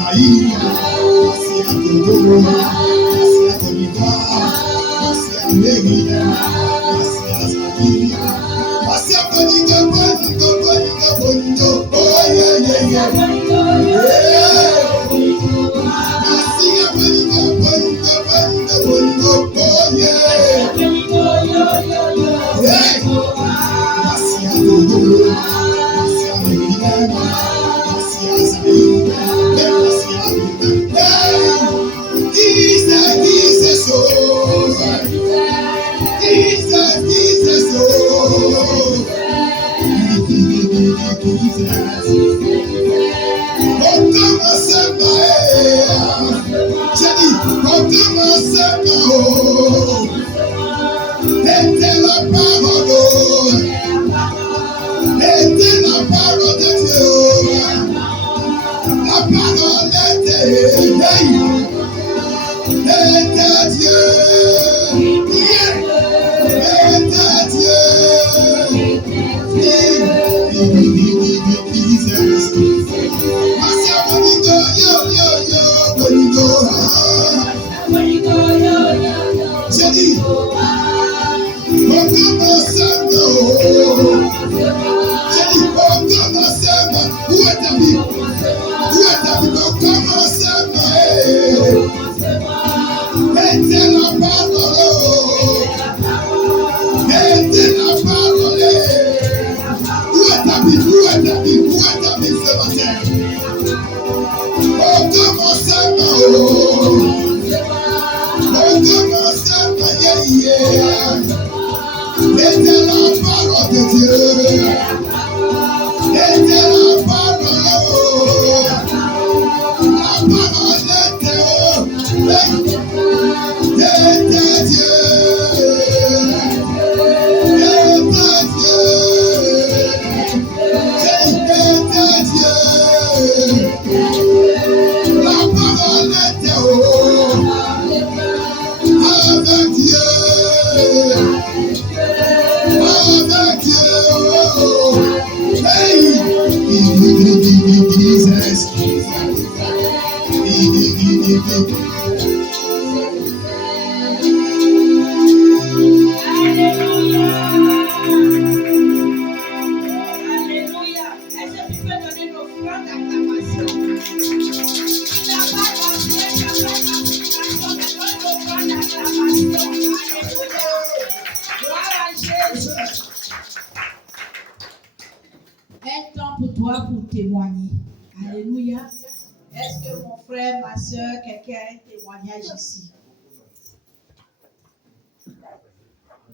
Asaï, merci à Togo, merci à Côte d'Ivoire, merci à Mérida, merci à Zambie, merci à Bonito, oh yeah, yeah, yeah. Merci à Bonito, oh yeah. Merci à Togo, merci à Mérida, merci à Zambie, merci à Mérida. Jesus, oh, Jesus, oh, oh, come on, somebody. Jenny, oh, come on, somebody. Oh, était la parole, était la parole de Dieu. La parole était Dieu. Était Dieu. Merci à Bonito, yo, Bonito. J'ai dit, on commence à j'ai dit, on commence à où est ta vie? Où est ta vie? On commence à était la parole. Était la parole. Où est ta vie? Où est ta vie? Où est ta vie ce matin? On commence à on commence à était la parole de Dieu. Était la parole. La parole était était Dieu. Était Dieu. La parole était avec Dieu. Avec Dieu. Hey! Jesus. Un temps pour toi pour témoigner. Alléluia. Est-ce que mon frère, ma soeur, quelqu'un a un témoignage ici?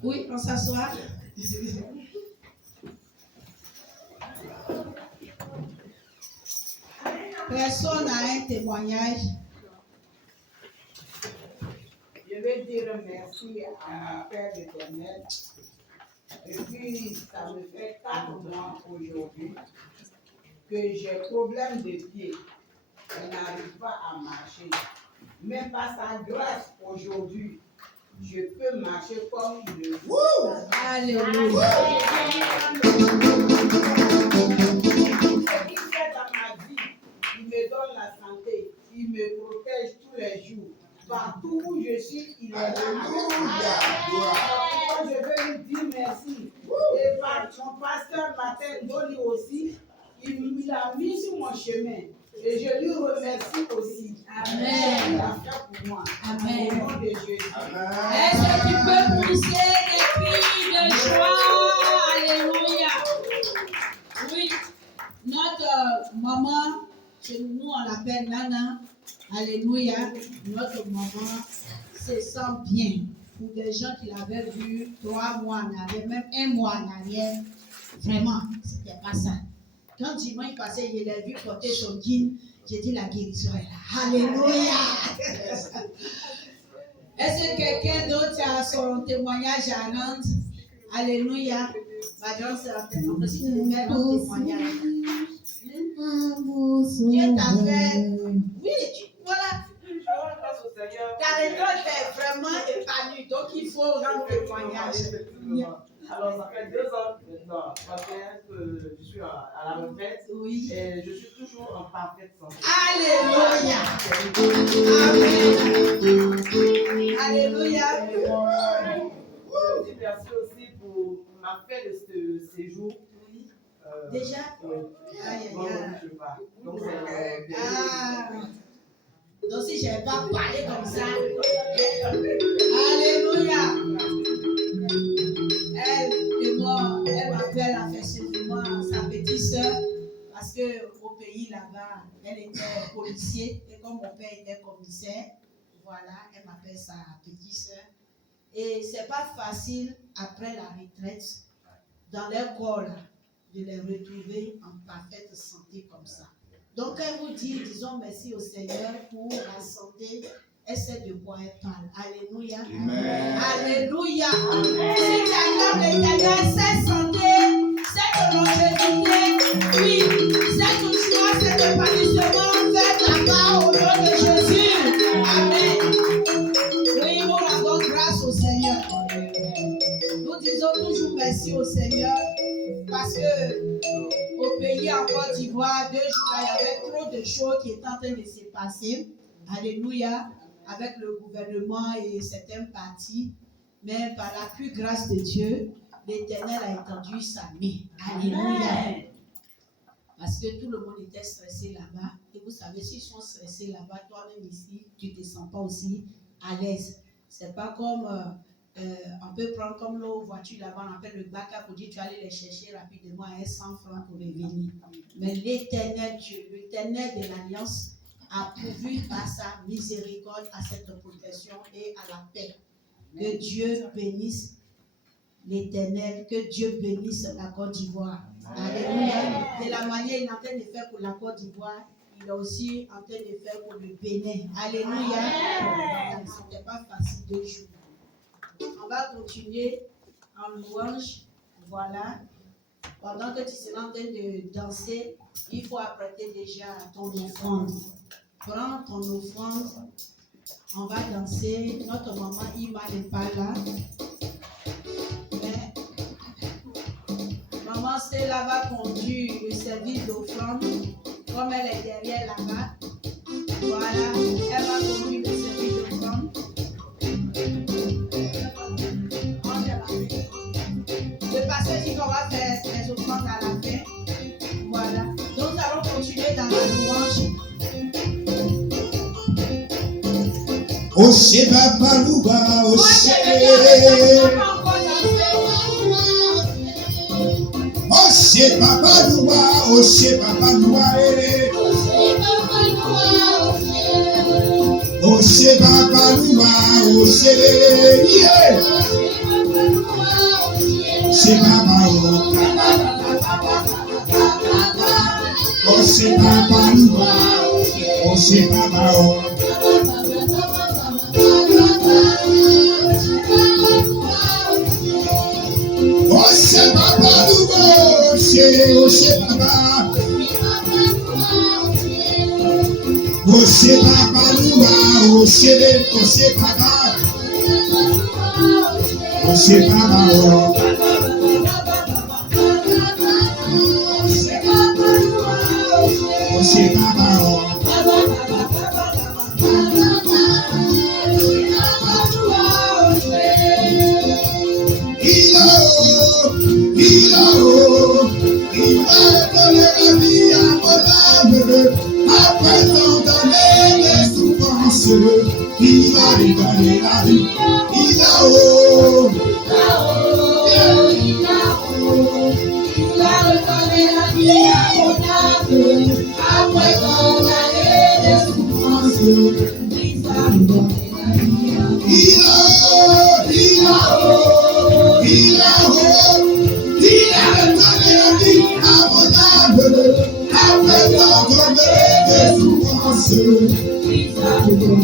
Oui, on s'assoit. Personne n'a un témoignage. Je vais dire merci à mon Père éternel. Et puis, ça me fait 4 mois aujourd'hui que j'ai problème de pied. Je n'arrive pas à marcher. Mais par sa grâce aujourd'hui, je peux marcher comme il le faut. Alléluia. Il fait dans ma vie, il me donne la santé, il me protège tous les jours. Partout où je suis, il est là. Quand je veux lui dire merci. Et par mon pasteur matin, Doni aussi, il a mis sur mon chemin. Et je lui remercie aussi. Amen. Il a fait pour moi. Amen. Au nom de Jésus. Est-ce que tu peux pousser des cris de joie? Alléluia. Oui, notre maman, chez nous on l'appelle Nana. Alléluia. Notre maman se sent bien. Pour des gens qui l'avaient vu 3 mois en arrière, même 1 mois en arrière, vraiment, c'était pas ça. Quand dimanche passé, je l'ai vu porter son jean, j'ai dit la guérison est là. Alléluia. Est-ce que quelqu'un d'autre a son témoignage à rendre? Alléluia. Madame, c'est un témoignage. Si tu veux faire un témoignage. Dieu t'a fait. Oui, voilà. Ta récolte est vraiment épanouie, donc il faut rendre témoignage. Alors, ça fait 2 ans maintenant, que je suis à la retraite, oui. Et je suis toujours en parfaite santé. Alléluia! Amen. Alléluia. Je dis merci aussi pour ma fête de ce séjour. Déjà? Oui. Aïe, Bon, aïe, aïe. je sais pas. Donc, c'est Ah. Donc si je n'avais pas parlé comme ça. Alléluia. Elle et moi, elle m'appelle affectueusement sa petite soeur parce qu'au pays là-bas, elle était policier et comme mon père était commissaire, voilà, elle m'appelle sa petite soeur. Et c'est pas facile après la retraite dans leur corps là, de les retrouver en parfaite santé comme ça. Donc elle vous dit, disons merci au Seigneur pour la santé. Elle sait de quoi elle parle. Alléluia. Amen. Alléluia. Si tu acclames l'Éternel, cette santé, cette longévité, oui, cette joie, cet épanouissement, faites la part au nom de Jésus. Amen. Oui, nous rendons grâce au Seigneur. Nous disons toujours merci au Seigneur parce que au pays en Côte d'Ivoire, 2 jours là, il y avait trop de choses qui étaient en train de se passer. Alléluia. Avec le gouvernement et certains partis. Mais par la plus grâce de Dieu, l'Éternel a étendu sa main. Alléluia. Parce que tout le monde était stressé là-bas. Et vous savez, s'ils sont stressés là-bas, toi-même ici, tu ne te sens pas aussi à l'aise. C'est pas comme, on peut prendre comme nos voitures là-bas, on appelle le backup pour dire tu vas aller les chercher rapidement à 100 francs pour revenir. Mais l'Éternel Dieu, l'Éternel de l'Alliance, a pourvu par sa miséricorde à cette protection et à la paix. Que Dieu bénisse l'Éternel, que Dieu bénisse la Côte d'Ivoire. Alléluia. De la manière qu'il est en train de faire pour la Côte d'Ivoire, il est aussi en train de faire pour le Bénin. Alléluia. Ce n'était pas facile 2 jours. On va continuer en louange. Voilà. Pendant que tu seras en train de danser, il faut apprêter déjà ton offrande. Prends ton offrande. On va danser. Notre maman Ima n'est pas là. Mais maman Stella va conduire le service d'offrande. Comme elle est derrière là-bas. Voilà. Elle va conduire le service d'offrande. Le pasteur dit qu'on va faire les offrandes à la fin. Voilà. Donc nous allons continuer dans la louange. Oshe Baba Louba, Oshe. Oshe Baba Louba, Oshe Baba Louba. Oshe Baba Louba, Oshe. Yeah. Oshe Baba Louba. Oshe Baba Louba, Oshe Baba Louba. Oshe Baba Louba, Oshe Baba. Oshe Baba Louba, Oshe Baba. Oshe Baba. Oshe Baba. Il va donner la vie à mon âme, après tant d'années de souffrance, il va lui donner la vie. Il va redonner la vie à mon âme, après tant d'années de souffrance, il va lui donner la vie. Il a redonné la vie à mon âme, après tant d'années de souffrance. Il a redonné la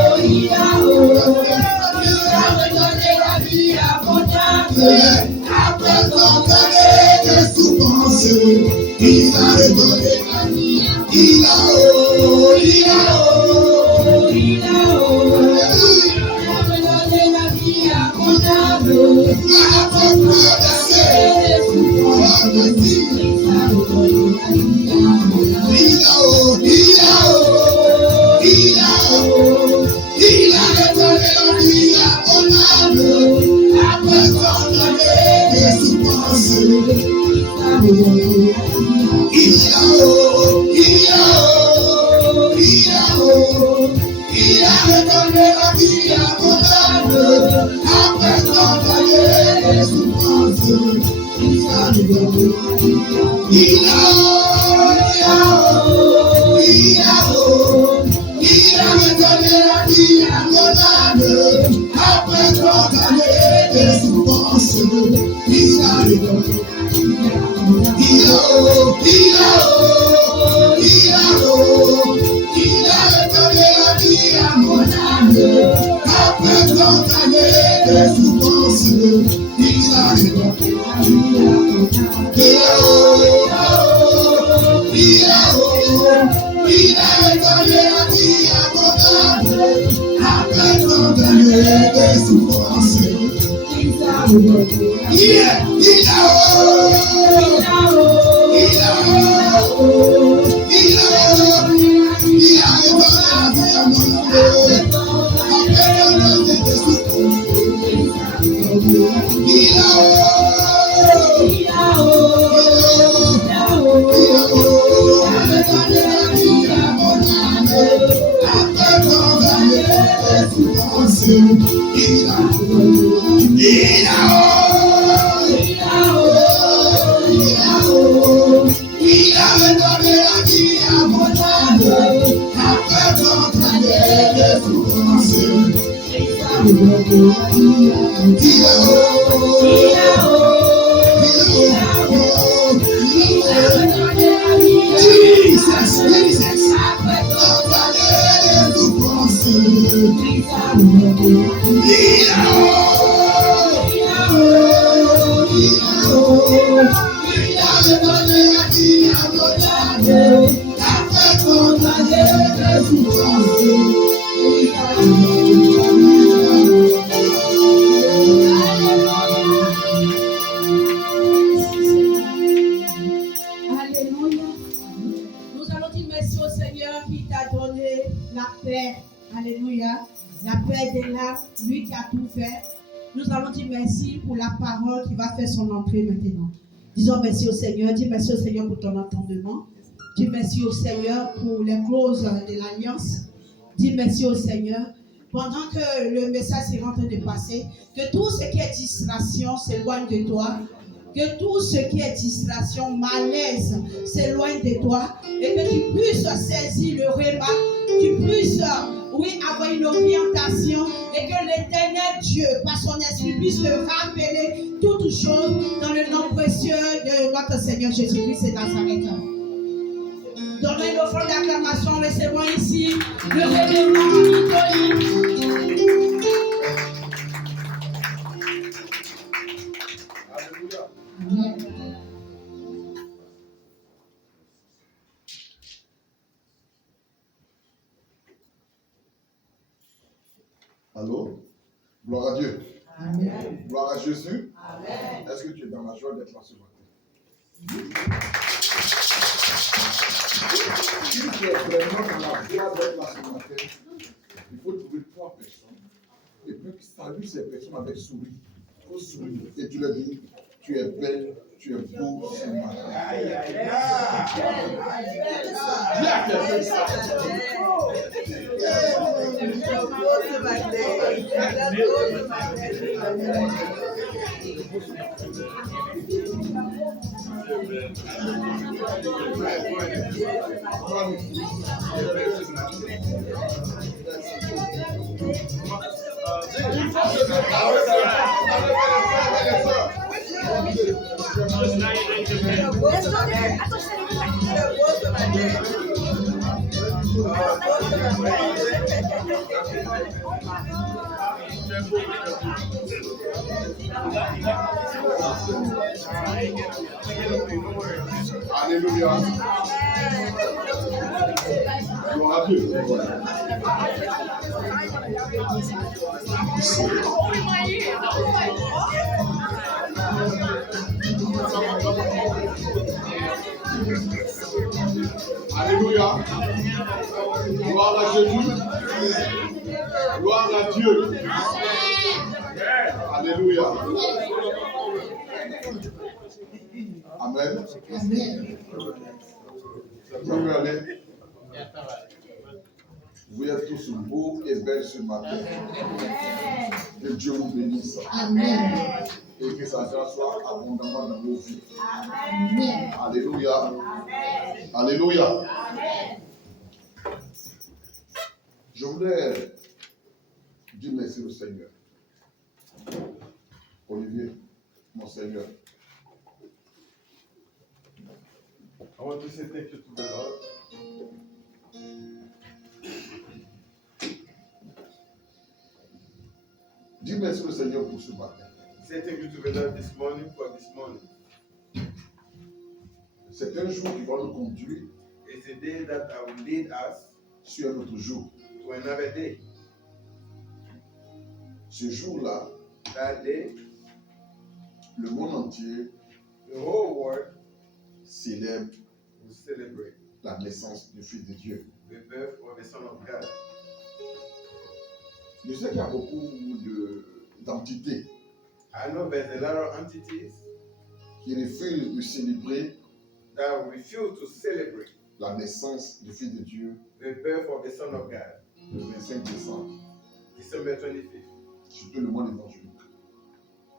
vie à mon âme, après tant d'années de souffrance. Il a redonné la vie à mon âme. Il a répondu la vie à mon âme, après tant d'années de souffrance. Il a répondu la vie à mon âme, après tant d'années de souffrance. Il a redonné la vie à mon âme, après tant d'années de souffrance. Il a redonné la vie à mon âme, après tant d'années de souffrance. Il a redonné la vie à mon âme. Il a redonné la vie à mon âme, après tant d'années de souffrance. Il a son entrée maintenant. Disons merci au Seigneur. Dis merci au Seigneur pour ton entendement. Dis merci au Seigneur pour les clauses de l'alliance. Dis merci au Seigneur. Pendant que le message est en train de passer, que tout ce qui est distraction s'éloigne de toi. Que tout ce qui est distraction, malaise s'éloigne de toi. Et que tu puisses saisir le repas. Tu puisses, avoir une orientation. Et que l'Éternel Dieu, par son esprit, puisse te rappeler toutes choses dans le nom précieux de notre Seigneur Jésus-Christ et Nazareth. Donnez une offrande d'acclamation, recevons ici le révérend Nicolas. Amen. Allô? Gloire à Dieu. Amen. Gloire à Jésus. Amen. Est-ce que tu es dans la joie d'être là ce matin? Si tu es vraiment dans la joie d'être là ce matin, il faut trouver 3 personnes et puis saluer ces personnes avec sourire. Il faut sourire et tu leur dis, tu es belle, tu es beau ce matin. Dis à quelqu'un ça. Alléluia. Gloire à Dieu. Alléluia. Gloire à Jésus. Gloire à Dieu. Alléluia. Amen. Vous pouvez aller. Vous êtes tous beaux et belles ce matin. Que Dieu vous bénisse. Amen. Et que sa grâce soit abondamment dans vos vies. Amen. Alléluia. Alléluia. Je voudrais dire merci au Seigneur. Olivier, mon Seigneur. I want to say thank you to the Lord. Dis merci au Seigneur pour ce matin. Say thank you to the Lord this morning for this morning. C'est un jour qui va nous conduire It's a day that will lead us sur un autre jour. to another day. Ce jour-là, That day, le monde entier the whole world célèbre will celebrate la naissance du Fils de Dieu. the birth of the Son of God. Je sais qu'il y a beaucoup d'entités I know there's a lot of entities qui refusent de célébrer that refuse to celebrate la naissance du Fils de Dieu the birth of the Son of God, le 25 décembre, December 25th, surtout le monde évangélique.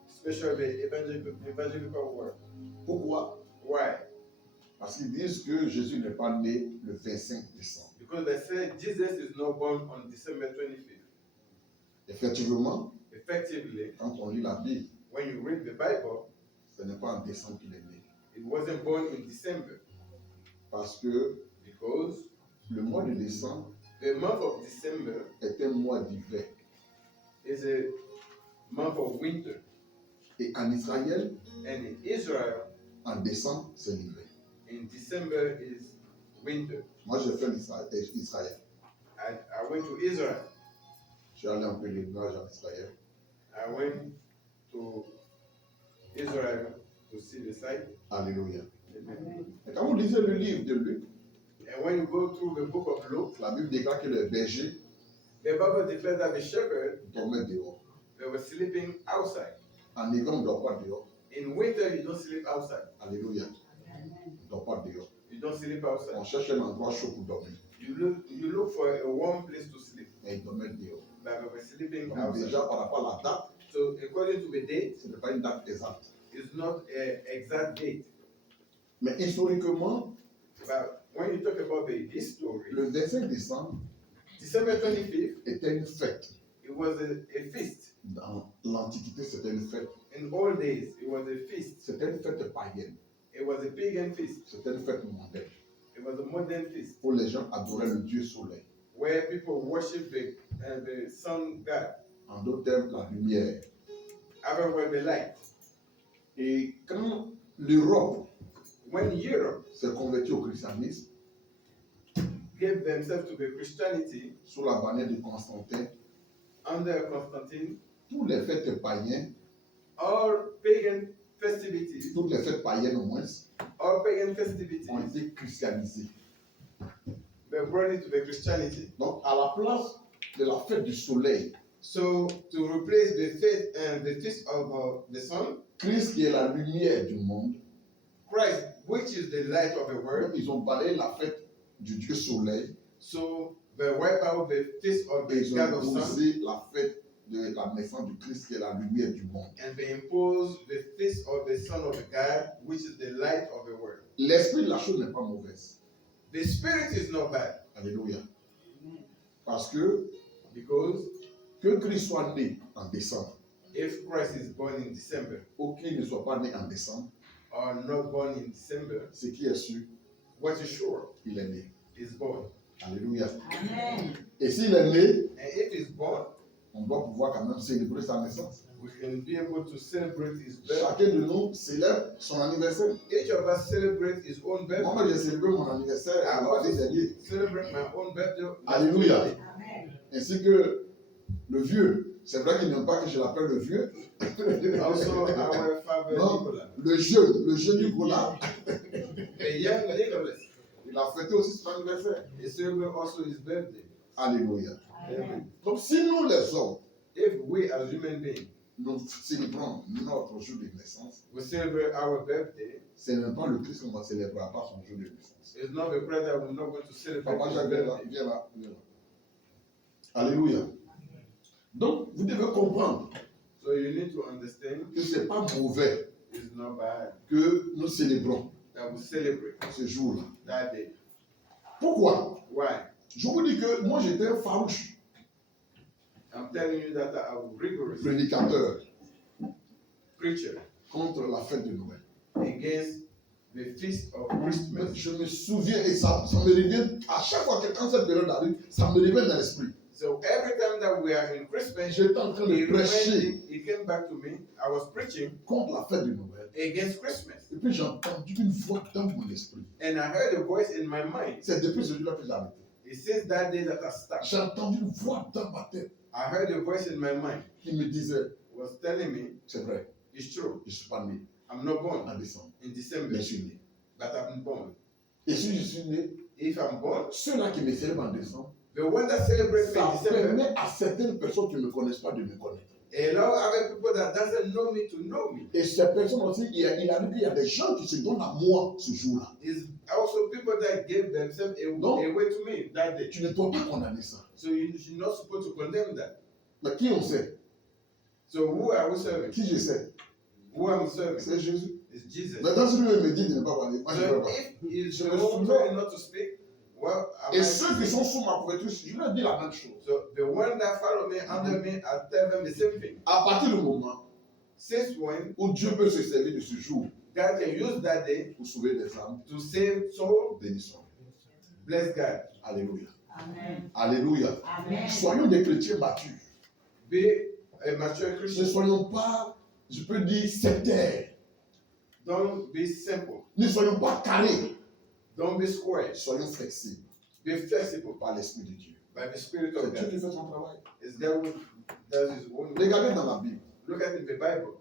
especially the evangelical world. Pourquoi? Why? Parce qu'ils disent que Jésus n'est pas né le 25 décembre. Because they say Jesus is not born on December 25th. Effectivement, Effectively, quand on lit la Bible, when you read the Bible, ce n'est pas en décembre qu'il est né. it wasn't born in December Parce que because le mois de décembre the month of December est un mois d'hiver. is a month of winter. Et en Israël, And in Israel, en décembre, c'est l'hiver. in December is winter. Moi, j'ai fait Israël. I went to Israel. Je suis allé en pèlerinage en Israël. I went to Israel to see the site. Alléluia. Amen. Et quand vous lisez le livre de Luc, And when you go through the book of Luke, la Bible déclare que les bergers the Bible declares that the shepherd, dormaient dehors. they were sleeping outside. En hiver, on ne dort pas dehors. In winter, you don't sleep outside. Alléluia. On ne dort pas dehors. You don't sleep outside. On cherche un endroit chaud pour dormir. You look for a warm place to sleep. Et ils dormaient dehors. But they were sleeping Donc outside. déjà, par rapport à la date, So according to the date, ce n'est pas une date exacte. it's not an exact date. Mais historiquement, But when you talk about the history, le 25 décembre December 25th, était une fête. it was a feast. Dans l'Antiquité, c'était une fête. In old days, it was a feast. C'était une fête païenne. It was a pagan feast. C'était une fête mondaine. It was a modern feast Où les gens adoraient le Dieu soleil. where people worship the sun god. En d'autres termes, la lumière. Other the light. Et quand l'Europe When Europe s'est convertie au christianisme, gave themselves to the Christianity sous la bannière de Constantin, under Constantine, toutes les fêtes païennes, all pagan festivities, toutes les fêtes païennes au moins, all pagan festivities ont été christianisées. were brought into the Christianity. Donc, à la place de la fête du soleil, So to replace the feast of the sun, Christ qui est la lumière du monde, Christ, which is the light of the world, ils ont balayé la fête du Dieu soleil so they wipe out the feast of et the ils god ont of sun, imposé la fête de la naissance du Christ qui est la lumière du monde. and they impose the feast of the son of God, which is the light of the world. L'esprit de la chose n'est pas mauvaise. The spirit is not bad, Alléluia. Parce que because Christ soit né en décembre, if Christ is born in December ou qu'il ne soit pas né en décembre, or not born in December, ce qui est sûr, what is sure il est né. is born. Alléluia. Amen. Et s'il est né, And if he's born, on doit pouvoir quand même célébrer sa naissance. we can be able to celebrate his birth. Chacun de nous célèbre son anniversaire. Each of us celebrate his own birthday. Moi, j'ai célébré mon anniversaire Ah, le mardi dernier. Celebrate my own birthday. Alléluia. Amen. Ainsi que le vieux C'est vrai qu'il n'aime pas que je l'appelle le vieux. Also, our father Non, Nicholas, le jeune Nicolas, a young Nicholas, il a fêté aussi son anniversaire. he celebrated also his birthday. Alléluia. Amen. Donc si nous les hommes, If we as human beings, nous célébrons notre jour de naissance, we celebrate our birthday, ce n'est pas le Christ qu'on va célébrer à part son jour de naissance. it's not the prayer that we're not going to celebrate Papa his Jacques, viens là, birthday. viens là, viens là. Alléluia. Donc, vous devez comprendre So you need to understand que ce n'est pas mauvais it's not bad que nous célébrons that we celebrate ce jour-là. that day. Pourquoi? Why? Je vous dis que moi j'étais un farouche I'm telling you that I'm rigorous prédicateur preacher contre la fête de Noël. against the feast of Mais Christmas. je me souviens, et ça me revient, à chaque fois que quand cette période arrive, ça me revient dans l'esprit. So every time that we are in Christmas, J'étais en train de prêcher it came back to me. I was preaching contre la fête de Noël. against Christmas. Et puis j'ai entendu une voix dans mon esprit. And I heard a voice in my mind. C'est depuis ce jour-là que j'ai arrêté. It says that day that I stopped. J'ai entendu une voix dans ma tête I heard a voice in my mind qui me disait, was telling me, c'est vrai, it's true. je ne suis pas né I'm not born en décembre, in mais December, je suis né. but I've been born. Et si je suis né, If I'm born, ceux-là qui me célèbrent en décembre, the one that celebrates me in ça December, permet à certaines personnes qui ne me connaissent pas de me connaître. a lot of other people that doesn't know me to know me. Et ces personnes aussi, il a dit qu'il y a des gens qui se donnent à moi ce jour-là. Is also people that gave themselves No. away to me that day. Tu ne dois pas condamner ça. So you're not supposed to condemn that. Mais qui on sait? So who are we serving? Qui je sais? Who am I serving? C'est Jésus. It's Jesus. Maintenant, si lui me dit de ne pas parler, moi je ne So vais pas. if it's Je the me one souviens. told me not to speak, well, I Et might ceux qui speak. sont sous ma couverture, je leur dis la même chose. So the one that follow me under me, I tell them the same thing. À partir du moment Since when où Dieu peut se servir de ce jour God can use that day pour sauver des âmes, to save soul, bénissons. bless God. Alléluia. Amen. Alléluia. Amen. Soyons des chrétiens matures. Be a mature Ne Christian. soyons pas, je peux dire, sectaires. Don't be simple. Ne soyons pas carrés. Don't be square. Soyons flexibles Be flexible par l'Esprit de Dieu. by the Spirit C'est of Dieu God. qui fait son travail. It's God who does His own work. Regardez dans la Bible. Look at in the Bible.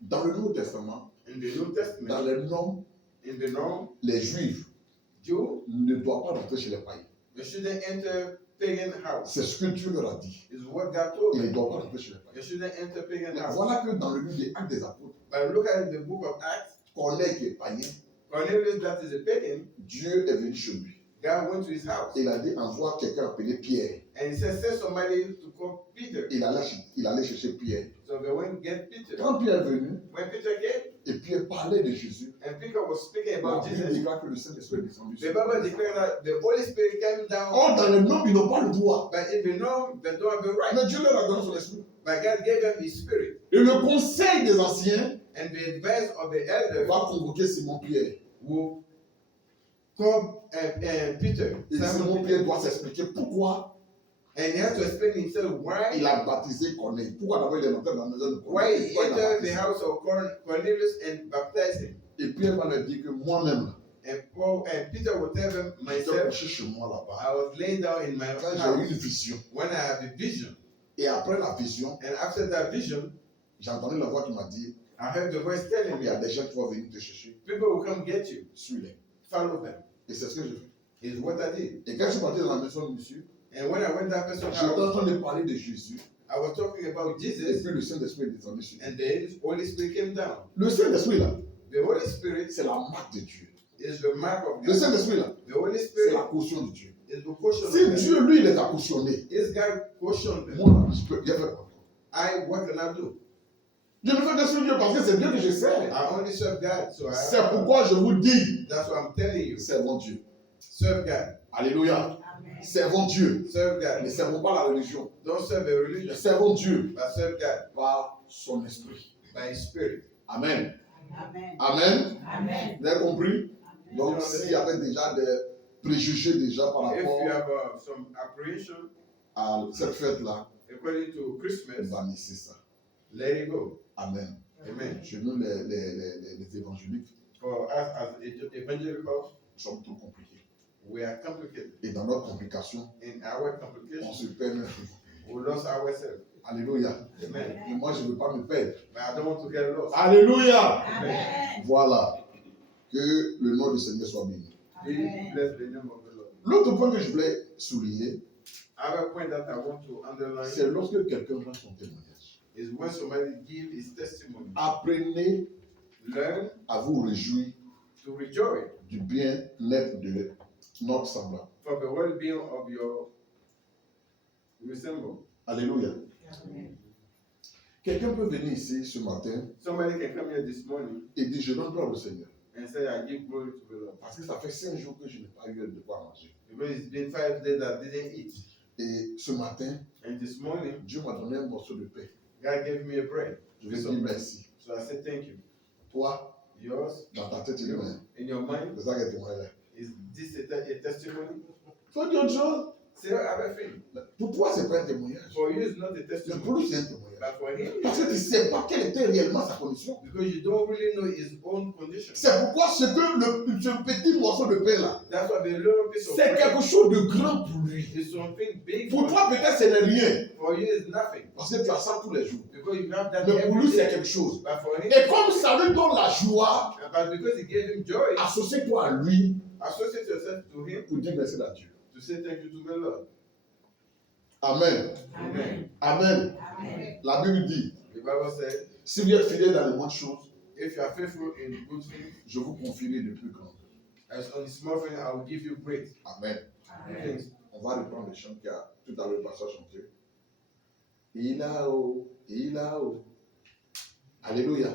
Dans le Nouveau Testament, In the New dans Testament, les normes, in the norm, les Juifs Jew, ne doivent pas rentrer chez les païens. you shouldn't enter pagan house. C'est ce que Dieu leur a dit. Is what God told Ils ne them. doivent pas rentrer chez les You païens. shouldn't enter pagan Mais house. voilà que dans le livre des Actes des Apôtres, But look at the book of Acts. Corneille qui est païen, Cornelius, that is a pagan, Dieu est venu chez lui. God went to his house. Il a dit, envoie quelqu'un appelé Pierre. And he said, send somebody to call Peter. Il allait chercher Pierre. So they went get Peter. Quand Pierre est venu, When Peter came, et Pierre parlait de Jésus, and Peter was speaking la about Bible Jesus, déclare que le Saint-Esprit est descendu the sur Bible lui. declared that the Holy Spirit came down. Or, dans les normes, ils n'ont pas le droit. But in the norm, they don't have the right. Mais Dieu leur a donné son esprit. But God gave them His Spirit. Et le conseil des anciens And the advice of the elders va convoquer Simon Pierre. will call Peter. Et Simon Simon Pierre Peter. doit s'expliquer pourquoi And he had to explain himself why il a baptisé Corneille. Pourquoi d'abord il est entré dans la maison de why Corneille. he Pourquoi il a entered the baptisé. house of Cornelius and baptized him. Et Pierre va leur dire que moi-même, And Peter will tell them, j'étais myself, couché chez moi là-bas. I was laid down in my Quand j'ai eu house une vision. when I had a vision. Et après la vision, And after that vision, j'ai entendu la voix qui m'a dit, I heard the voice telling il y a me, des gens qui vont venir te chercher. people will come get you. Suis-les. Follow them. Et c'est ce que j'ai fait. Is what I did. Et quand je suis parti dans la maison de monsieur, And when I went that person's j'étais en house, train de parler de Jésus. I was talking about Et Jesus, puis le Saint-Esprit est descendu sur lui. and the Holy Spirit came down. Le Saint-Esprit là, The Holy Spirit c'est la marque de Dieu. is the mark of Le God. Saint-Esprit là, The Holy c'est Spirit la caution de Dieu. is the caution Si of God. Dieu, lui, les a cautionnés, Is God cautioned them? moi, je peux rien faire pour toi. What can I do? Je ne fais que suivre Dieu parce que c'est Dieu que je sers. I only serve God, so C'est pourquoi je vous dis, that's what I'm telling you. servons Dieu. Serve God. Alléluia. Amen. Servons Dieu. Serve Ne God. servons pas la religion. Don't serve a religion, Servons Dieu but serve God par son esprit. by His Spirit. Amen. Amen. Amen. Amen. Vous avez compris? Amen. Donc, s'il y avait déjà des préjugés déjà par If rapport you have some apprehension à cette fête-là, according to Christmas, bannissez ça. let it go. Amen. Amen. Chez nous, les évangéliques, For us as evangelicals, nous sommes trop compliqués. we are complicated. Et dans notre complication, In our on complications, se peine. we lost ourselves. Alléluia. Amen. Et moi, je ne veux pas me perdre. But I don't want to get lost. Alléluia. Amen. Voilà. Que le nom du Seigneur soit béni. We bless the name of the Lord. L'autre point que je voulais souligner, Another point that I want to underline c'est lorsque quelqu'un rend son témoignage. is when somebody gives his testimony. Apprenez Learn à vous réjouir to rejoice du bien-être de notre semblable. for the well-being of your resemble. Alléluia. Quelqu'un peut venir ici ce matin Somebody can come here this morning et dire je rends gloire au Seigneur. and say, I give glory to the Lord. Parce que ça fait 5 jours que je n'ai pas eu de quoi manger. Because it's been 5 days that I didn't eat. Et ce matin, And this morning, Dieu m'a donné un morceau de pain. God gave me a bread. Je vais dire merci. So I said, thank you. Toi, Yours, dans ta tête, il est là. in your mind, C'est ça qui est témoin là. is this a testimony? Faut dire autre chose. Say other thing. Pour toi, ce n'est pas un témoignage. For you, it's not a Mais testimony. pour lui, c'est un témoignage. But for him, Parce que tu ne sais pas quelle était réellement sa condition. because you don't really know his own condition. C'est pourquoi ce petit morceau de pain là, That's why the little piece of c'est bread quelque chose de grand pour lui. is something big. Pour toi, peut-être, ce n'est rien. For you, it's nothing. Parce que tu as ça tous les jours. Because you have that Mais pour lui, every c'est day. quelque chose. But for him, Et comme ça lui donne la joie, but because it gave him joy, associe-toi à lui associate yourself to him pour dire merci à Dieu. to say thank you to the Lord. Amen. Amen. Amen. Amen. La Bible dit, The Bible said, si vous êtes fidèle dans les bonnes choses, if you are faithful in good things, je vous confierai de plus grandes. as on the small thing, I will give you great Amen. things. On va reprendre le chant qu'il y a tout à l'heure le pasteur chanté. Il a haut, il a haut. Alléluia.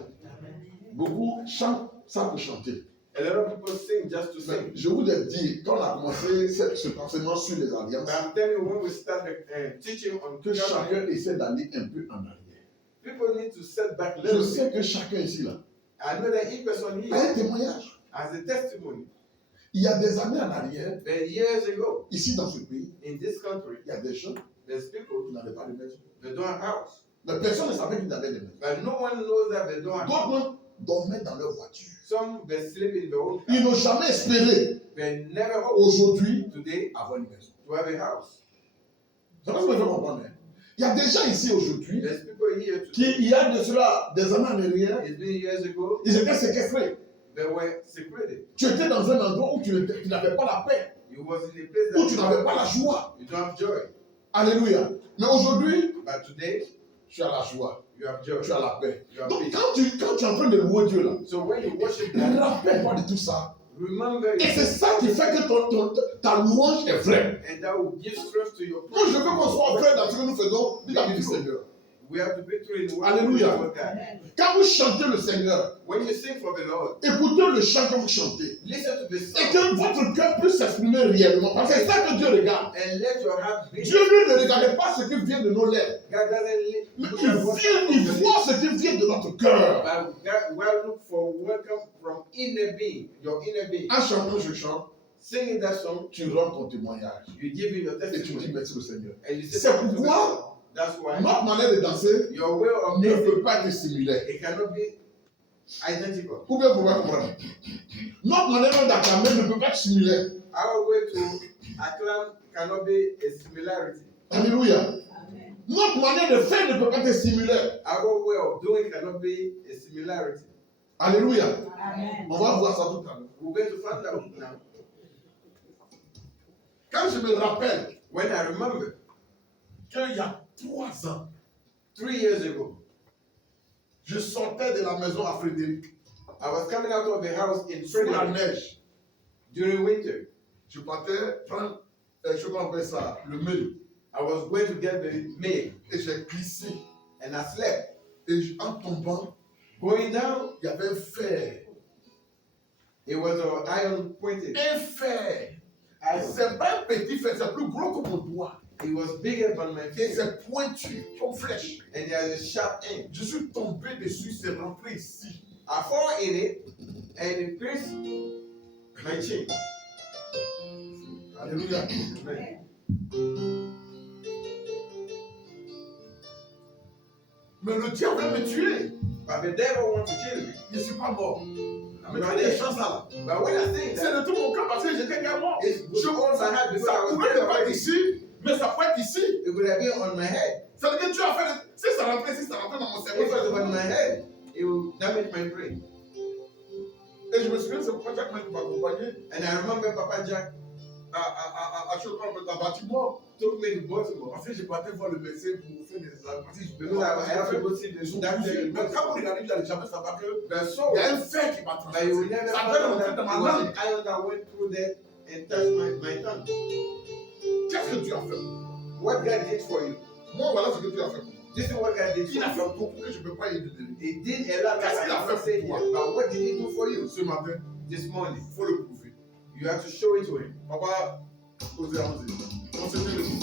Beaucoup chantent ça pour chanter. A lot of people sing just to Mais sing. je vous ai dit, quand on a commencé ce enseignement sur les alliances, But I'm telling you, when we start teaching on que covenant, chacun essaie d'aller un peu en arrière. people need to set back a Je little sais bit. que chacun ici là I know that each person a un here témoignage. has a testimony. Il y a des années en arrière, But years ago, ici dans ce pays, in this country, il y a des gens there's people qui n'avaient pas de maison. that don't have house. Mais personne ne savait qu'ils avaient des maisons. But no one knows that they don't have house. D'autres même dormaient dans leur voiture. Some they sleep in their own Ils car. n'ont jamais espéré They never hope aujourd'hui today avoir une maison. to have a house. C'est ce que je veux comprendre. Hein? Il y a des gens ici aujourd'hui There's people here qui, today. il y a de cela des années en arrière, It's been years ago, ils étaient séquestrés. they were secluded. Tu étais dans un endroit où tu n'avais pas la paix, You was in a place où tu that n'avais pas la joie. you don't have joy. Alléluia. Mais aujourd'hui, But today, tu as la joie, you have joy. tu as la paix. You have Donc peace. quand tu es en train de louer Dieu là, So when you worship God, rappelle-toi de tout ça. remember Et c'est it, ça qui fait que ta louange est vraie. and that will give strength to your Donc je veux qu'on soit vrai dans ce que nous faisons vis-à-vis du Seigneur. We have to be true in what Alléluia. we do for God. Quand vous chantez le Seigneur, When you sing for the Lord, écoutez le chant que vous chantez. listen to the Et song que votre cœur puisse s'exprimer réellement. Parce que c'est ça que Dieu regarde. and let your heart beat. Dieu, lui, ne regarde pas ce qui vient de nos lèvres. God doesn't Mais look il at what voit ce qui vient de notre cœur. But God will look for welcome from inner being, your inner being. En chantant, je chante, Singing that song, tu rends ton témoignage. you give in your Et tu dis testimony. merci au Seigneur. And you say C'est thank you to pourquoi the Lord. That's why notre manière de danser your way of ne dancing, peut pas être similaire. it cannot be identical. Ou bien vous pouvez comprendre. Notre manière d'acclamer ne peut pas être similaire. Our way to acclaim cannot be a similarity. Alléluia. Amen. Notre manière de faire ne peut pas être similaire. Our way of doing cannot be a similarity. Alléluia. Amen. On va voir ça tout à l'heure. We're going to find out now. Quand je me rappelle When I remember qu'il y a 3 ans, 3 years ago, je sortais de la maison à Frédéric I was coming out of the house in sous la Frederick neige. during winter. Je partais prendre, je vais appeler ça, le mail. I was going to get the mail Et j'ai glissé. and I slept. Et en tombant, Going down, il y avait un fer. it was an iron pointed. Un fer. C'est pas un petit fer, c'est plus gros que mon doigt. It was bigger than my Et finger c'est pointu, comme flèche. and it has a sharp end. Je suis tombé dessus, c'est rentré ici. I fall in it and it pierced my chin. Alléluia. Amen. Mais le diable veut me tuer. But the devil wants to kill me. Je ne suis pas mort. Mais Right quand il y a there. chance là, But when I think c'est that, de tout mon cœur parce que j'étais déjà mort. it's with all my heart because Ça I was pouvait dead ne pas already. ici, Mais ça peut être ici. It could have been on my head. Ça veut dire que tu as fait. Si ça rentrait dans mon cerveau. If it was on my head, it would damage my brain. Et je me souviens, c'est pourquoi Jack m'a accompagné And I remember Papa Jack à bâtiment. took me to Baltimore. Parce que j'ai parti voir le médecin pour faire des analyses. Because I have to go see the doctor. Mais quand vous regardez, vous n'allez jamais savoir que The il y soul. a un fer qui m'a But you will transpercé. never Ça find fait out rentrer that dans it ma was langue. an iron that went through there and touched my tongue. Qu'est-ce que tu as fait? What God did for you. Moi, voilà ce que tu as fait. This is what God did Il a for fait beaucoup que je ne peux pas y donner. you. He did a lot. Qu'est-ce qu'il a fait Say pour here. toi? But what did he do for you Ce matin, this morning? il faut le prouver. You have to show it to him. Papa, posez à vous. On se fait le coup.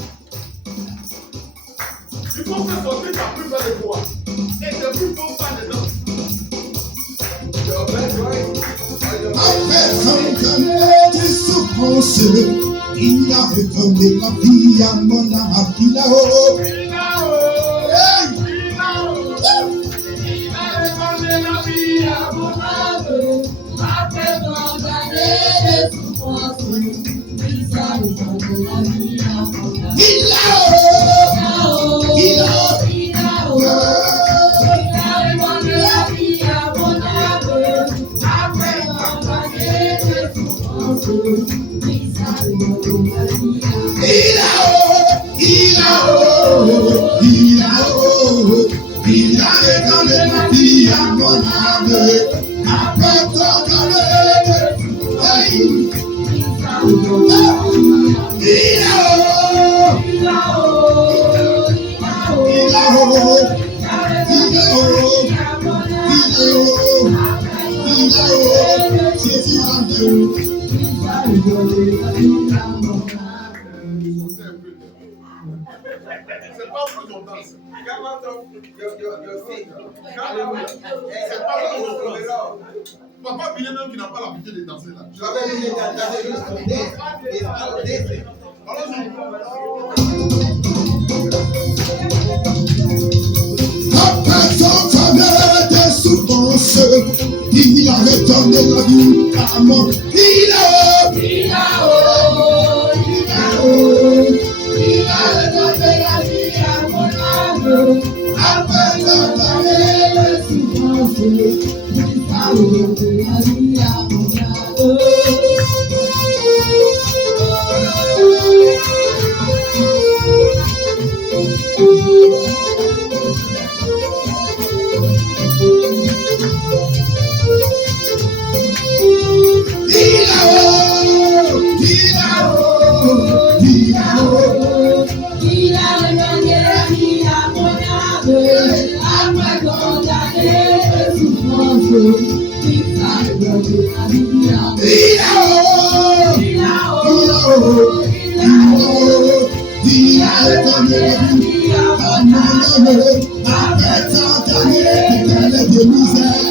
Il faut faire sortir ta plus belle voix. Et depuis qu'on parle dedans. Your best voice or your Après de souffrance, il a redonné la vie à mon âme. Il a Après tant d'années de souffrance, il a redonné la vie à mon âme. il a redonné la vie à mon âme. Après tant d'années de souffrance, il a redonné la vie à mon âme. il a redonné la vie à mon âme. Après tant d'années de souffrance, C'est pas pour ton danse. Come out of your seat. Come Alléluia. out. C'est pas pour ton danse. Papa Billy même qui n'a pas l'habitude de danser là. Papa did that. That's used to this. It's not dancing. après son fameux de souffrance, il a redonné la vie à mon il a redonné la vie à mon âme. Après tant d'années de souffrance, il a redonné la vie à mon âme. Il a redonné la vie à mon âme. Après tant d'années de souffrance, il a redonné la vie à mon âme. Il a redonné la vie à mon âme. Après tant d'années de misère,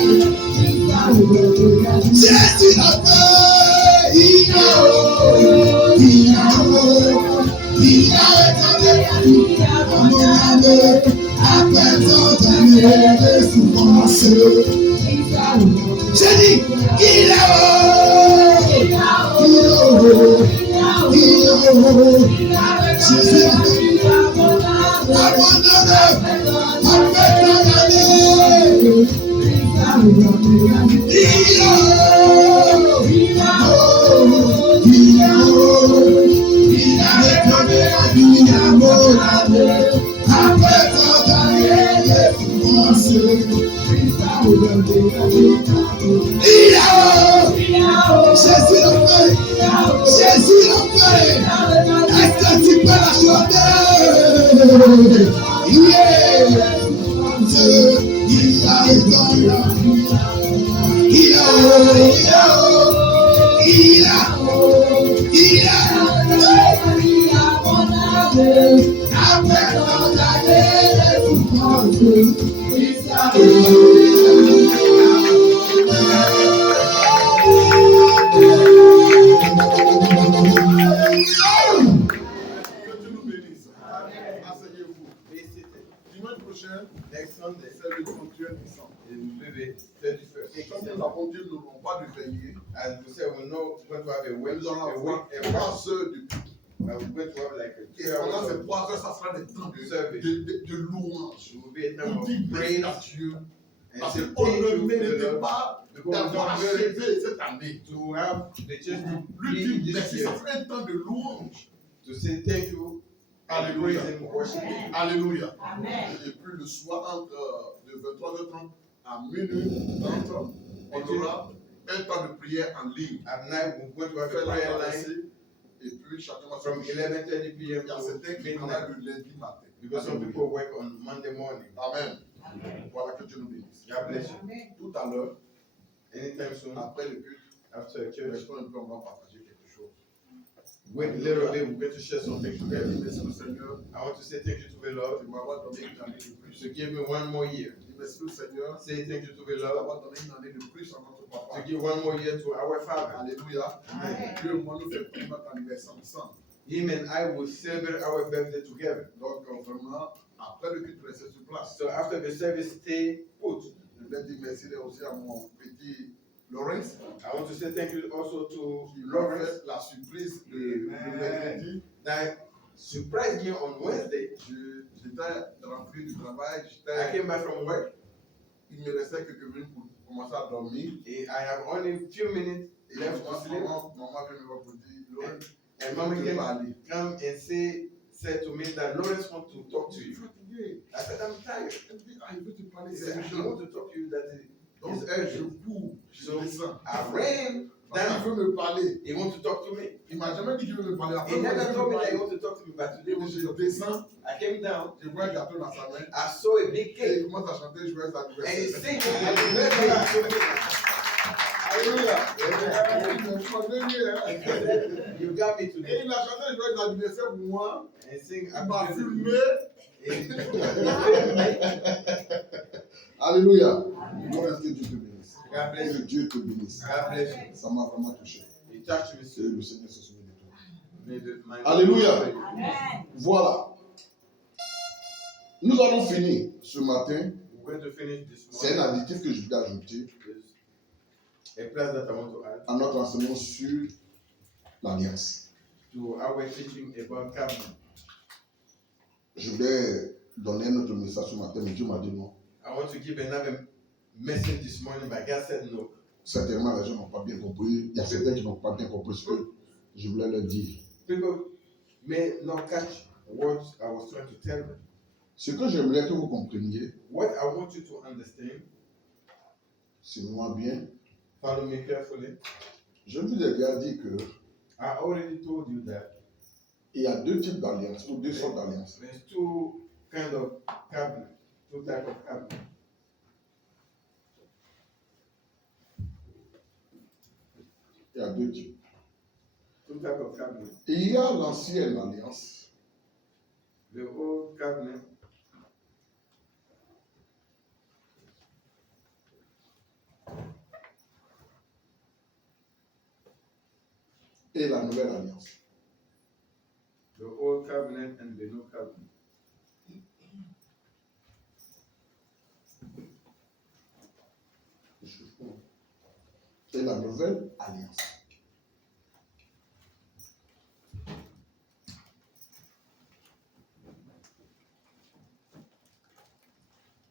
Il a redonné la vie. Jésus l'a fait. Il a redonné la vie à mon âme. Après tant d'années de souffrance, j'ai dit, il a Jésus l'a fait. Abandonné. Après tant d'années, il a redonné la vie à mon âme. Après tant d'années de souffrance, il a Jésus l'a fait. Jésus l'a fait. Est-ce que tu peux la chanter? Yeah. Il a redonné la vie. Il a après tant d'années de souffrance, Que Dieu nous bénisse. Asseyez-vous. Dimanche prochain, Next Sunday, c'est le 31 décembre. it will be the 31st. Et comme nous avons dit, nous n'aurons pas de veillée. As we said, we're not going to have a Nous allons avoir watch 3 heures de culte. But we're going to have like a 3 Pendant hours ces of 3 heures, ça sera des temps service. de louange. It will be a time Pour of dire praise merci à Dieu. and Parce say qu'on thank ne you to the méritait Lord pas because we d'avoir don't merit achevé cette année. to have the church to Lui be dit this merci, year, ça sera un temps de louange. to say thank you and Alléluia. praise Him, worship Him. Alléluia. Amen. Et puis le soir, de 23h30 à minuit 30, on aura un temps de prière en ligne. At night, we're going to have Faire a la prayer line traversée. Et puis chacun va se from coucher. 11:30 p.m. Il y a to certains qui midnight travaillent le lundi matin. because some Alléluia. people work on Monday morning. Amen. Voilà, que Dieu nous bénisse. God bless you. Amen. Tout à l'heure, Anytime soon, après le culte, after church, restons un peu, on va partager quelque chose. wait a little bit, we're going to share something Je together. dis merci au Seigneur I want to say thank you to the Lord de m'avoir donné une année de plus. to give me one more year. Je dis merci au Seigneur Say thank you to the Lord d'avoir donné une année de plus à notre to papa. give one more year to our Father. Alléluia. Amen. Dieu et moi, nous fêtons notre anniversaire ensemble. Him and I will celebrate our birthday together. Donc, vraiment, après le culte, restez sur place. So after the service, stay put. Je voulais dire merci aussi à mon petit Lawrence I want to say thank you also to qui m'a Lawrence fait la surprise de mercredi. that surprised me on Wednesday. J'étais rentré du travail, I came back from work. il me restait quelques minutes pour commencer à dormir. I have only a few minutes Et left to sleep. maman vient me voir pour dire, Lawrence, And je Mama veux came parler. come and said to me that Lawrence wants to talk to Je suis you. fatigué. I said, I'm tired. Elle me dit, ah, il veut te parler, He c'est said, I urgent. want to talk to you that Donc, is je urgent. cours, je So, descends. I ran Parce qu'il down. veut me parler. He wants to talk to me. Il m'a jamais dit qu'il veut me parler. He Après, moi, never je told me veux that he parler. wants to talk to me, but today he wants to Je talk to me. descends, I came down. je vois un gâteau dans sa main. I saw a big Et cake. il commence à chanter joyeux And he's anniversaire. singing happy birthday to me. Alléluia. Il m'a chanté mieux, hein. You got me Et today. il a chanté joyeux anniversaire pour moi. And sing Il happy m'a birthday to me. filmé. And- Alléluia. Gloire à Dieu, Dieu te bénisse. God bless Que you. Dieu te bénisse. God bless you. Ça m'a vraiment touché. He touched me Et so. le Seigneur se souvient de toi. May the- my- Alléluia. Amen. Voilà. Nous allons finir ce matin. We're going to finish this C'est un morning. additif que je voulais ajouter There's a place that I want to add à notre enseignement sur l'alliance. to our teaching about covenant. Je voulais donner un autre message ce matin, mais Dieu m'a dit non. I want to give another message this morning, but God said no. Certainement, les gens n'ont pas bien compris. Il y a certains qui n'ont pas bien compris ce que je voulais leur dire. People may not catch what I was trying to tell them. Ce que j'aimerais que vous compreniez, What I want you to understand, suivez-moi bien, follow me carefully. je vous ai déjà dit que I already told you that il y a deux types d'alliances, ou deux sortes d'alliances. there's two kind of covenant, two type of covenant. Il y a deux types. Two type of covenant. Il y a l'ancienne alliance, The old covenant et la nouvelle alliance. the old covenant and the new covenant. Et la nouvelle alliance.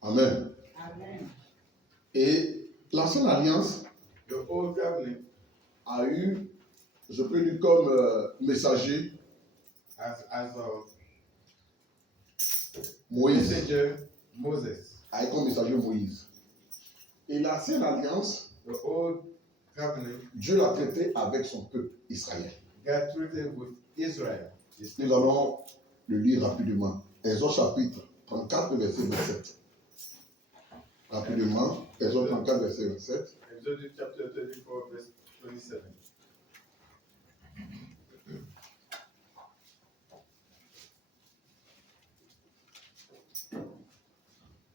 Amen. Amen. Et l'ancienne alliance The old covenant a eu, je peux dire comme messager, as a Moïse. messenger Moses. A eu comme messager Moïse. Et l'ancienne alliance, The old covenant Dieu l'a traité avec son peuple, Israël. God treated with Israel. Nous allons le lire rapidement. Exode chapitre 34, verset 27. Rapidement, Exode 34, verset 27. Exodus chapter 34, verse 27.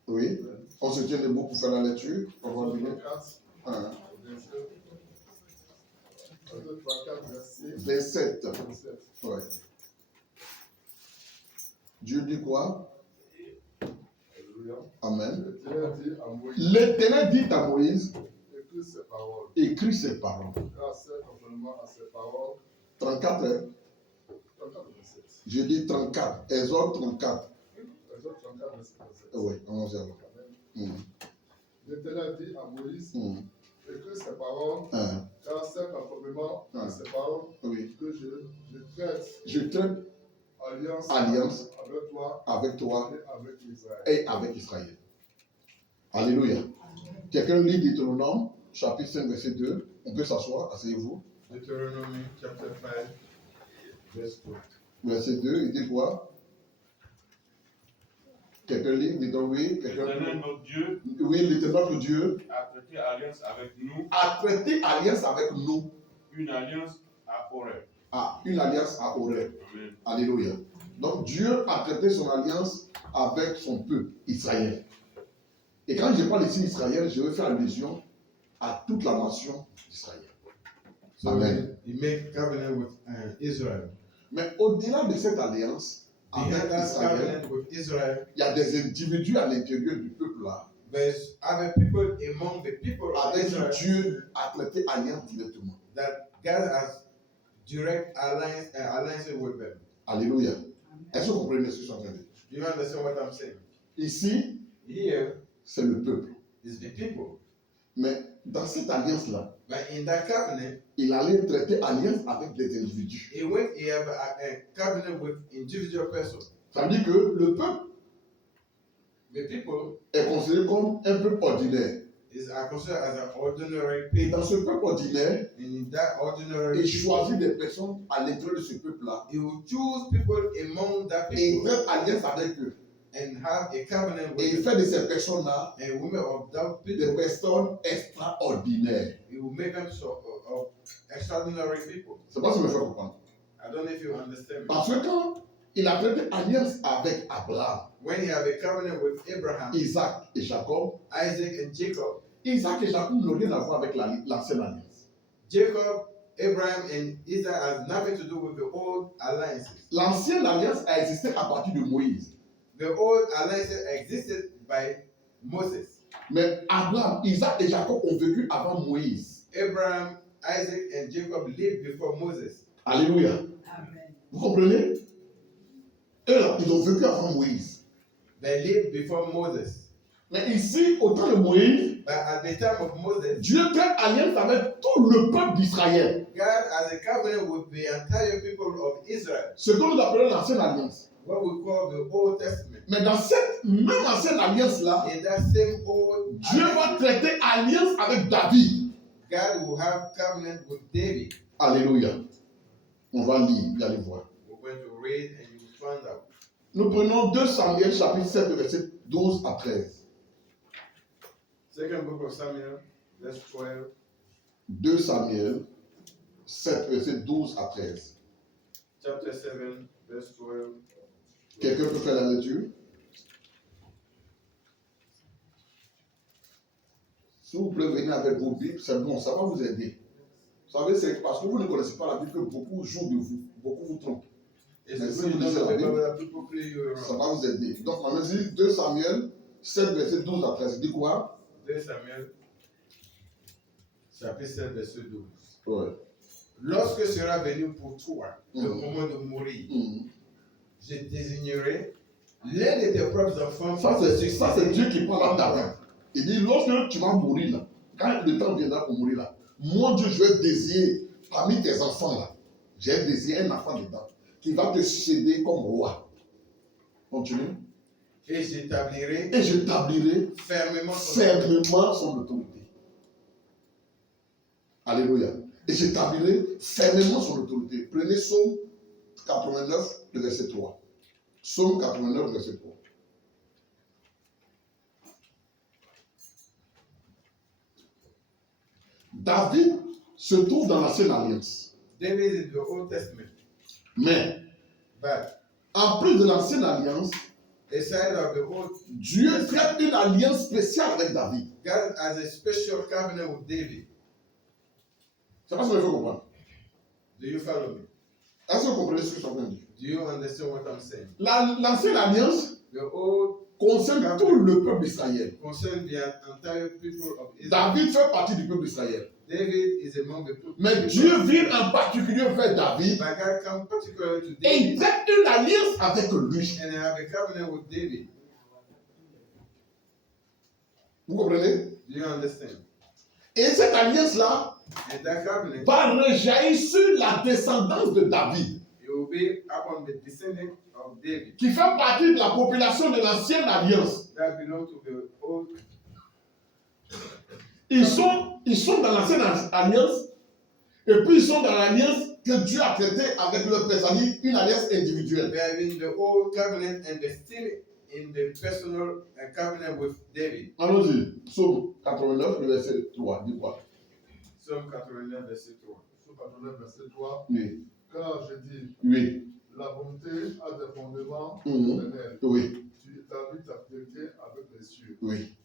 Oui. On se tient debout pour faire la lecture. On va lire. Un. 27. Ouais. Dieu dit quoi? Amen. L'Éternel dit à Moïse, écris ces paroles. 34. Je dis 34. Exode 34. Exode 34, verset 27. Oui, allons-y alors. L'Éternel dit à Moïse, Mm. écris ces paroles, Hein, car c'est conformément à Ah. ces paroles oui. que je traite Je traite alliance alliance avec toi avec toi et avec Israël. et avec Israël. Alléluia. Quelqu'un lit Deutéronome, chapitre 5, verset 2. On peut s'asseoir, asseyez-vous. Deuteronomy chapter 5, verse 2. Verset 2, il dit quoi? Quelqu'un lit, dit donc oui. Quelqu'un L'Éternel notre Dieu Oui, l'Éternel notre Dieu a traité alliance avec nous, a traité alliance avec nous. une alliance à Horeb. Ah, une alliance à Horeb. Amen. Alléluia. Donc Dieu a traité son alliance avec son peuple, Israël. Et quand je parle ici d'Israël, je veux faire allusion à toute la nation d'Israël. So Amen. he made covenant with Israel. Mais au-delà de cette alliance avec Behind that Israël, covenant with Israel, il y a des individus à l'intérieur du peuple là, there's other people among the people of avec Israel qui Dieu a traité alliance directement. that God has direct alliance with them. Alléluia. Est-ce que vous comprenez ce que je suis en train de dire? Do you understand what I'm saying? Ici, Here c'est le peuple. is the people. Mais dans cette alliance-là, But in that covenant, il allait traiter alliance avec des individus. he have a covenant with individual persons. Ça veut dire que le peuple The people est considéré comme un peuple ordinaire. are considered as an ordinary Et people. dans ce peuple ordinaire, And in that ordinary il people, choisit des personnes à l'intérieur de ce peuple-là he will choose people among that et il people fait alliance avec eux. and have a covenant Et il with fait de ces personnes-là and women of that des people. personnes extraordinaires. He will make them of extraordinary people. C'est pas ce que je me fais comprendre. I don't know if you understand me. Parce que quand il a traité alliance avec Abraham, When he have a covenant with Abraham, Isaac et Jacob, Isaac, and Jacob, Isaac et Jacob n'ont rien à voir avec l'ancienne alliance. Jacob, Abraham, and Isaac has nothing to do with the old alliances. L'ancienne alliance a existé à partir de Moïse. The old alliances existed by Moses. Mais Abraham, Isaac et Jacob ont vécu avant Moïse. Abraham, Isaac, and Jacob lived before Moses. Alléluia. Amen. Vous comprenez? Eux là, ils ont vécu avant Moïse. They lived before Moses. Mais ici, au temps de Moïse, But at the time of Moses, Dieu traite alliance avec tout le peuple d'Israël. God has a covenant with the entire people of Israel, Ce que nous appelons l'ancienne alliance. what we call the Old Testament. Mais dans cette même ancienne alliance-là, In that same old Dieu va traiter alliance avec David. God will have covenant with David. Alléluia. On va lire, vous allez voir. We're going to read and you will find out. Nous prenons 2 Samuel chapitre 7, verset 12 à 13. Second book of Samuel, verse 12. 2 Samuel 7, verset 12 à 13. Chapter 7, verse 12. Quelqu'un peut faire la lecture? Si vous pouvez venir avec vos Bibles, c'est bon, ça va vous aider. Vous savez, c'est parce que vous ne connaissez pas la Bible que beaucoup jouent de vous, beaucoup vous trompent. It's Mais the si way vous you lisez know la the Bible Bible, that people play you ça around. va vous aider. Donc, on a dit 2 Samuel 7, verset 12 à 13. Il dit quoi? 2 Samuel, chapitre 7, verset 12. Ouais. Lorsque sera venu pour toi le Mhm. moment de mourir, Mhm. je désignerai l'un de tes propres enfants. Ça, pour te c'est succéder. Dieu qui parle à David. Il dit, lorsque tu vas mourir là, quand le temps viendra pour mourir là, moi Dieu, je vais désigner parmi tes enfants là, j'ai désigné un enfant dedans qui va te succéder comme roi. Continue. Et j'établirai Et j'établirai fermement son fermement son autorité. Alléluia. Et j'établirai fermement son autorité. Prenez Psaume 89, le verset 3. Psaume 89, le verset 3. David se trouve dans l'ancienne alliance. David is the Old Testament. Mais, But en plus de l'ancienne alliance, aside of the Old, Dieu traite une alliance spéciale avec David. God has a special covenant with David. C'est pas ce que je veux comprendre. Do you follow me? Est-ce que vous comprenez ce que je suis en train de dire? Do you understand what I'm saying? L'ancienne alliance The Old concerne tout le peuple d'Israël. concern the entire people of Israel. David fait partie du peuple d'Israël. David is among the people. Mais Dieu vient en particulier vers David But God comes particularly to et il David traite une alliance avec lui. and have a covenant with David. Vous comprenez? Do you understand? Et cette alliance-là And that covenant, va rejaillir sur la descendance de David, it will be upon the descendant of David qui fait partie de la population de l'ancienne alliance. that belong to the old. Ils sont dans l'ancienne alliance et puis ils sont dans l'alliance que Dieu a traitée avec leur père, c'est-à-dire une alliance individuelle. They are in the old covenant and they're still in the personal covenant with David. Allons-y, Psaume 89, le verset 3, dis quoi? Psalm 89, verset 3. Psaume 89, verset 3. Oui, Car je dis, oui, la bonté a des fondements Mhm. éternels. oui, Tu établis ta fidélité avec les cieux. oui.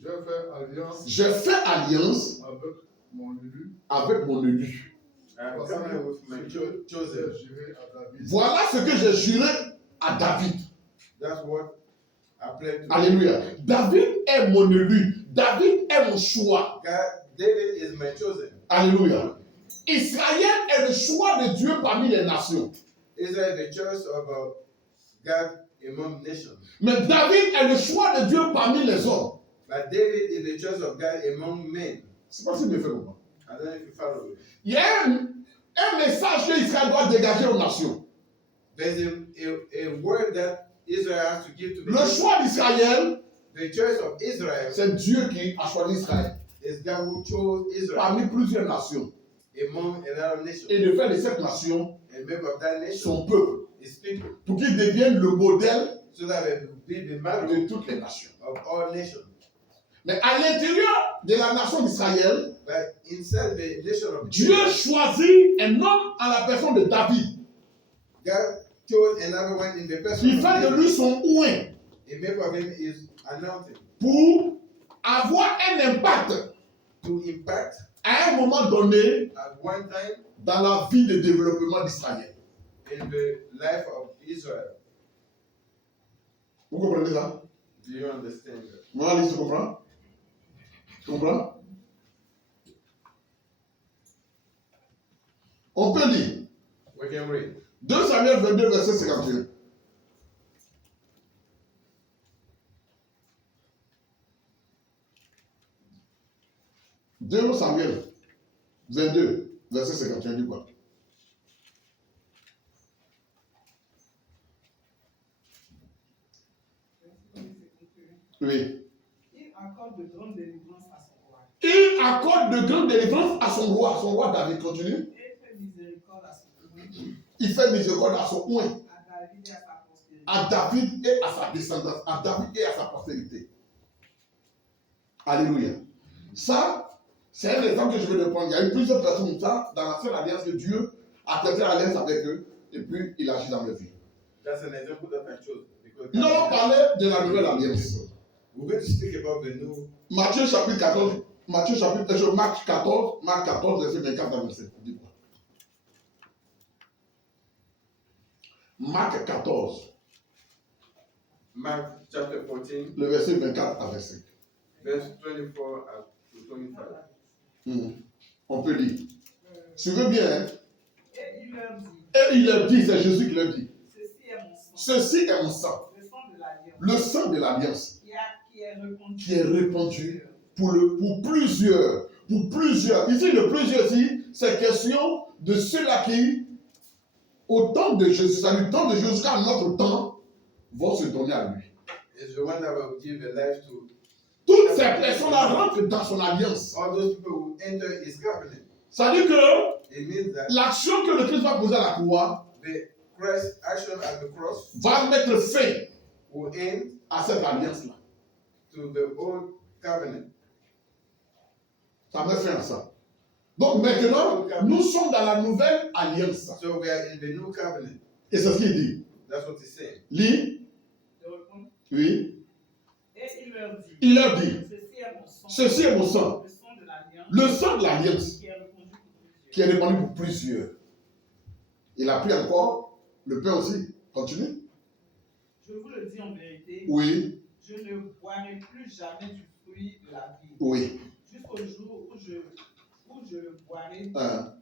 J'ai fait alliance Je fais alliance avec mon élu. avec mon élu. I'm covenant with my J'ai chosen. juré à David. Voilà ce que j'ai juré à David. That's what I pledge to Alléluia. David est mon élu. David est mon choix. God. David is my chosen. Alléluia. Israël est le choix de Dieu parmi les nations. Israel the choice of God among nations. Mais David est le choix de Dieu parmi les hommes. But David is the choice of God among men. C'est pas si me fait comprendre. I don't know if you follow me. Il y a un message que Israël doit dégager aux nations. There's a word that Israel has to give to the Le choix d'Israël, The choice of Israel c'est Dieu qui a choisi Israël is God who chose Israel parmi plusieurs nations among another nation. et de faire de cette nation And make of that nation son peuple his people, pour qu'il devienne le modèle so that it will be the model de toutes les nations. of all nations. Mais à l'intérieur de la nation d'Israël, But inside the nation of Dieu choisit un homme à la personne de David God chose another one in the person qui of fait de David. lui son oint A make of him is anointed pour avoir un impact to impact à un moment donné at one time dans la vie de développement d'Israël. in the life of Israel. Vous comprenez ça? Do you understand that? Moi, Alice, tu comprends? Tu comprends? On peut lire We can read. 2 Samuel 22, verset 51. Deux Samuel 22, verset 51, dit quoi? Oui. Il accorde de grandes délivrances à son roi. Il accorde de grandes délivrances à son roi David, continue. Et fait miséricorde à son roi, Il fait miséricorde à son oint, à David et à sa postérité. à David et à sa descendance, à David et à sa postérité. Alléluia. Ça, c'est un exemple que je veux te prendre. Il y a eu plusieurs personnes comme ça dans l'ancienne alliance que Dieu a traité l'alliance avec eux et puis il agit dans leur vie. That's an example that I chose. Because Nous allons parler de la nouvelle alliance. we're going to speak about the new Matthieu chapitre 14, Marc 14, verset 24 à 27. Dis quoi? Marc 14, Mark chapter 14, le verset 24 à 25. verse 24 to 25. On peut lire. Suivez bien. Hein? Et il leur dit, Et il leur dit, c'est Jésus qui leur dit, ceci est mon sang, ceci est mon sang, le sang de l'alliance, le sang de l'alliance, qui est répandu. qui est répandu pour plusieurs. Pour plusieurs. Ici, le plusieurs ici, c'est question de ceux-là qui, au temps de Jésus, c'est-à-dire du temps de Jésus jusqu'à notre temps, vont se donner à lui. It's the one that will give a life to Toutes ces personnes-là rentrent dans son alliance. all those people who enter his covenant. C'est-à-dire que It means that l'action que le Christ va poser à la croix the Christ's action at the cross va mettre fin will end à cette alliance-là. to the old covenant. Ça met fin à ça. Donc maintenant, nous sommes dans la nouvelle alliance. So we are in the new covenant. Et c'est ce qu'il dit. That's what he's saying. Lis. De répondre. Oui. Et il leur dit, Il leur dit, ceci est mon sang, ceci est mon sang, le sang de l'alliance, le sang de l'alliance, qui est répandu pour plusieurs. qui est répandu pour plusieurs. Il a pris encore le pain aussi. Continue. Je vous le dis en vérité, Oui, je ne boirai plus jamais du fruit de la vie, oui. jusqu'au jour où je jour, je le boirai. Hein,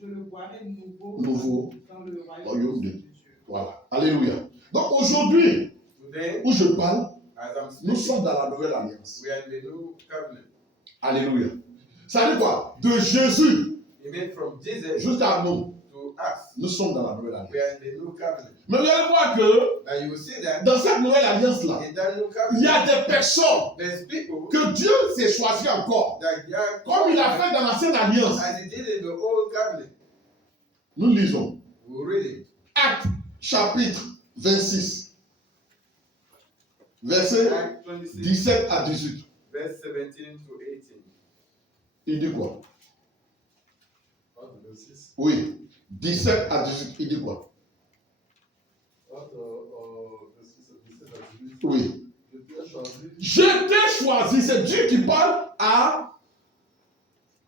Je le boirai nouveau dans le royaume royaume de de Dieu. Voilà. Alléluia. Donc aujourd'hui, Today, où je parle, as I'm nous speaking, sommes dans la nouvelle alliance. we are in the new covenant. Alléluia. Ça veut dire quoi? De Jésus It means from Jesus jusqu'à nous, to us. nous sommes dans la nouvelle alliance. We are in the new covenant. Mais vous allez voir que Now you will see that dans cette nouvelle alliance-là, in that new il y covenant, a des personnes there's people que Dieu s'est choisi encore. that God, Comme il a fait dans l'ancienne alliance. as He did in the old covenant. Nous lisons We'll read it. Actes chapitre 26, verset Acts 26, 17 à 18. verse 17 to 18. Il dit quoi? Acte 26. Oui, 17 à 18. Il dit quoi? Acte 26, 17 à 18. Oui. Je t'ai choisi Je t'ai choisi, c'est Dieu qui parle à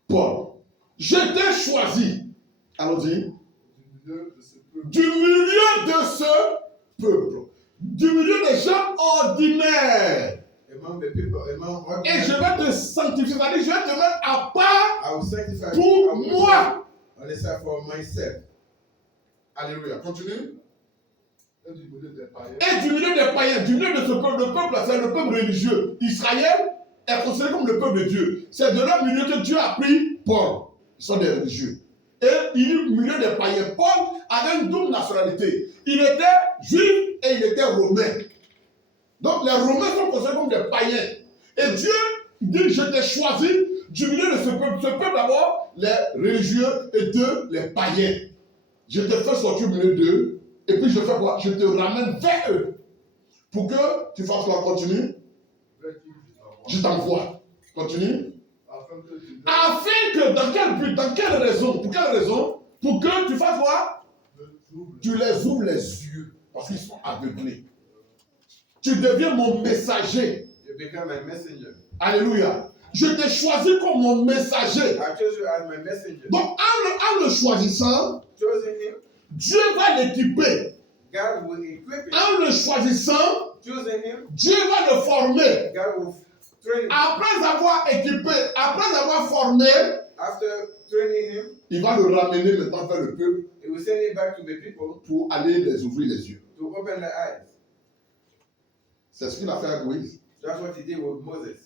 Paul. Je t'ai choisi. Allons-y. du milieu de ce peuple. Du milieu de ce peuple. Du milieu des gens ordinaires. Among the people, among all Et je vais te sanctifier. C'est-à-dire, je vais te mettre à part I will sanctify pour you. moi. On the side for myself. Alléluia. Continue. Et du milieu des païens. Et du milieu des païens, du milieu de ce peuple, le peuple, c'est le peuple religieux. Israël est considéré comme le peuple de Dieu. C'est de leur milieu que Dieu a pris Paul. Ils sont des religieux. Et il est au milieu des païens. Paul avait une double nationalité. Il était juif et il était romain. Donc les Romains sont considérés comme des païens. Et Dieu dit, je t'ai choisi du milieu de ce peuple. Ce peuple d'abord, les religieux et deux, les païens. Je te fais sortir au milieu d'eux. Et puis je fais quoi? Je te ramène vers eux. Pour que tu fasses quoi? Continue. Vers qui je t'envoie. Je t'envoie. Continue. Afin que tu Afin que, dans quel but, dans quelle raison? Pour quelle raison? Pour que tu fasses quoi? Tu les ouvres les yeux. Parce qu'ils sont aveuglés. Tu deviens mon messager. You become my messenger. Alléluia. Je t'ai choisi comme mon messager. I chose you as my messenger. Donc, en le choisissant, Choosing him, Dieu va l'équiper. God will equip him. En le choisissant, Choosing him, Dieu va le former. God will train him. Après avoir équipé, après avoir formé, After training him, il va le ramener maintenant vers le peuple he will send him back to the people pour aller les ouvrir les yeux. to open their eyes. C'est ce qu'il a fait avec Moïse. That's what he did with Moses.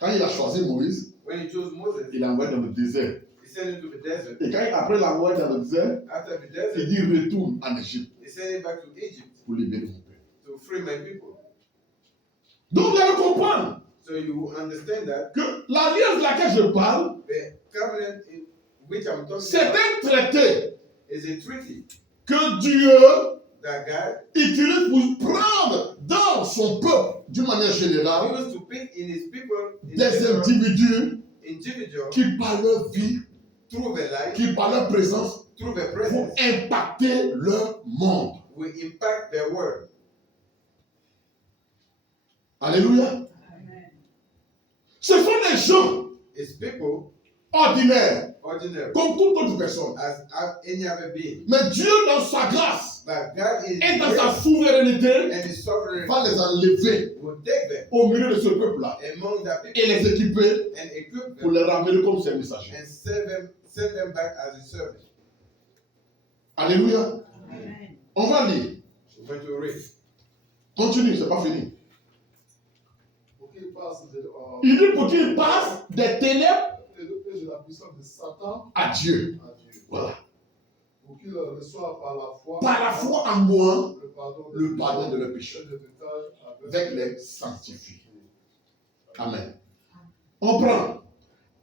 Quand il a choisi Moïse, When he chose Moses, il l'a envoyé dans le désert. he sent him to the desert. Et quand après l'envoyer dans le désert, After the il desert, dit retourne en Égypte he sent him back to Egypt pour libérer mon peuple. to free my people. Donc vous allez comprendre So you understand that que l'alliance de laquelle je parle, the covenant in which I'm talking c'est about un traité is a treaty que Dieu that God utilise pour prendre dans son peuple, d'une manière générale, used to pick in his people in des general, individus individual qui par leur vie, through their life, qui par leur présence, through their vont presence, impacter leur monde. will impact their world. Alléluia. Amen. Ce sont des gens It's people ordinaires, ordinary comme toute autre personne. as any other being. Mais Dieu, dans sa grâce But God is et dans great sa souveraineté, and his sovereignty va les enlever will take them au milieu de ce peuple-là among the people et les équiper and equip pour them les ramener comme ses messagers. and send them back as his servant. Alléluia. Amen. On va lire. We're going to read. Continue, c'est pas fini. pour qu'il passe Il dit pour qu'il passe des ténèbres de la puissance de Satan à Dieu. à Dieu. Voilà. Pour qu'il reçoive Par la foi en moi, le pardon de leurs péchés. et le héritage avec les sanctifiés. Amen. On prend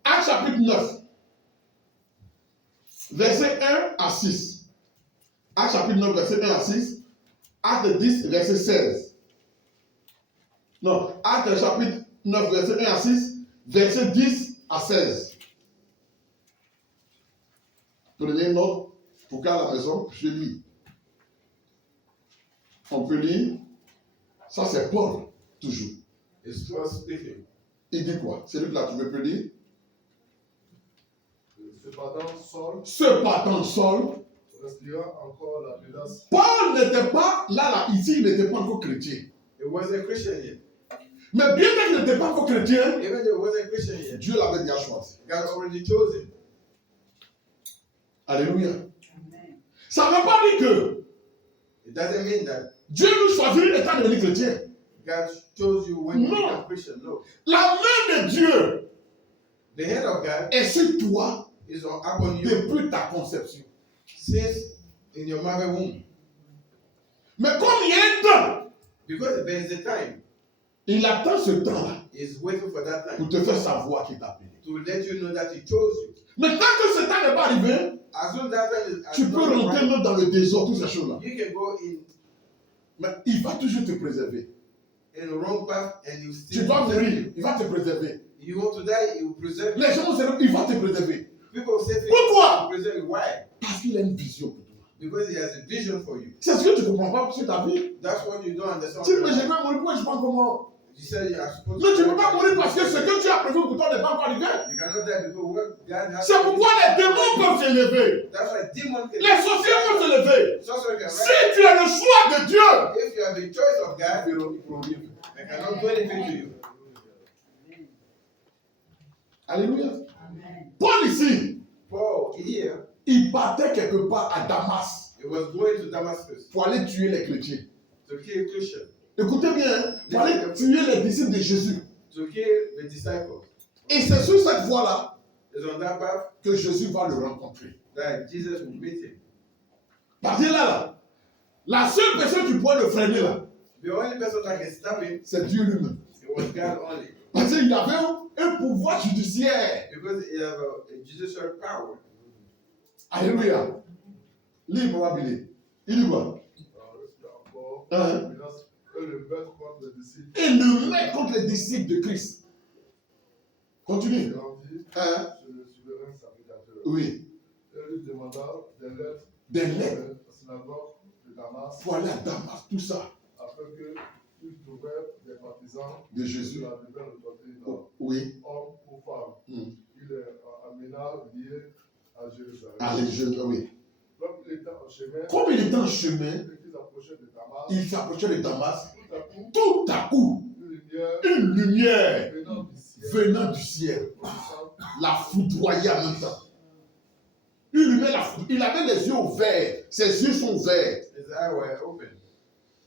Actes chapitre 9, verset 1 à 6. Actes chapitre 9, verset 1 à 6. Acte 10, verset 16. Non, Actes chapitre 9, verset 1 à 6, verset 10 à 16. Prenez une note pour qu'à la maison, je lis. On peut lire. Ça, c'est Paul, toujours. It's Paul speaking. Il dit quoi? C'est lui que là, tu peux lire. Cependant, Saul, Saul, respirant encore la menace, Paul n'était pas, là, ici, il n'était pas encore chrétien. It was a Christian yet. Mais bien qu'il n'était pas encore chrétien, Even though he wasn't Christian yet, Dieu l'avait déjà choisi. God already chose him. Alléluia. Amen. Ça ne veut pas dire que It doesn't mean that Dieu nous choisit étant devenu chrétien. God chose you when you No. become Christian. No. La main de Dieu The hand of God est sur toi is upon you depuis ta conception. since in your mother womb. Mais comme il y a un temps, Because there is a time, il attend ce temps-là he's waiting for that pour time te faire savoir qu'il t'a appelé. to let you know that he chose you. Mais tant que ce temps n'est pas arrivé, As soon as that time is tu peux rentrer même dans le désordre, toutes ces choses-là. you can go Mais il va toujours te préserver. in the wrong path and you Tu still dois preserve mourir, you. il va te préserver. You want to die, he will preserve you. Les gens vont se dire, il va te préserver. People say things, Pourquoi? he will preserve you. Why? Parce qu'il a une vision pour toi. Because he has a vision for you. C'est ce que tu ne comprends pas sur ta vie. That's what you don't understand. Tu dis, mais je vais mourir, pourquoi je ne sais pas comment. You said you are supposed Mais tu ne peux to pas mourir parce que ce que tu as prévu pour toi n'est pas encore arrivé. You cannot die because what God has. C'est pourquoi les démons peuvent s'élever. That's why demons can. Les sorciers peuvent s'élever. Sorcerer can Si rise. tu as le choix de Dieu, If you have the choice of God, ils pourront rien faire. they cannot do anything to you. Alléluia. Amen. Paul ici, Paul here, il partait quelque part à Damas he was going to Damascus pour aller tuer les chrétiens. to kill Christians, Écoutez bien, hein, pour aller tuer les disciples de Jésus. to kill the disciples. Et c'est sur cette voie-là It's on that path que Jésus va le rencontrer. that Jesus will meet him. Parce que là, la seule personne qui pourrait le freiner là, The only person that can stop him, c'est Dieu lui-même. it was God only. Parce qu'il avait un pouvoir judiciaire. Because he has a judicial power. Alléluia. Libre probabilité. Il dit quoi? Encore, Hein? maintenant, eux le mettent contre les disciples. Et le met contre les disciples de Christ. Continue. Grandit Hein? sur le souverain sacrificateur. Oui. Et lui demanda des lettres Des lettres de la synagogue de Damas pour aller à Damas, tout ça, afin qu'ils trouvèrent des partisans de Jésus. de la nouvelle autorité dans Oui. hommes ou femmes. Hmm. Il les amena liés à Jérusalem. Allez, oui. Comme il était en chemin, Comme il était en chemin, et qu'ils approchaient de Damas, il s'approchait de Damas. tout à coup, Tout à coup, une lumière une lumière venant du ciel, venant du ciel puissante, la foudroyait en même temps. Une lumière la foudroyait. Il avait les yeux ouverts. Ses yeux sont ouverts. His eyes were open.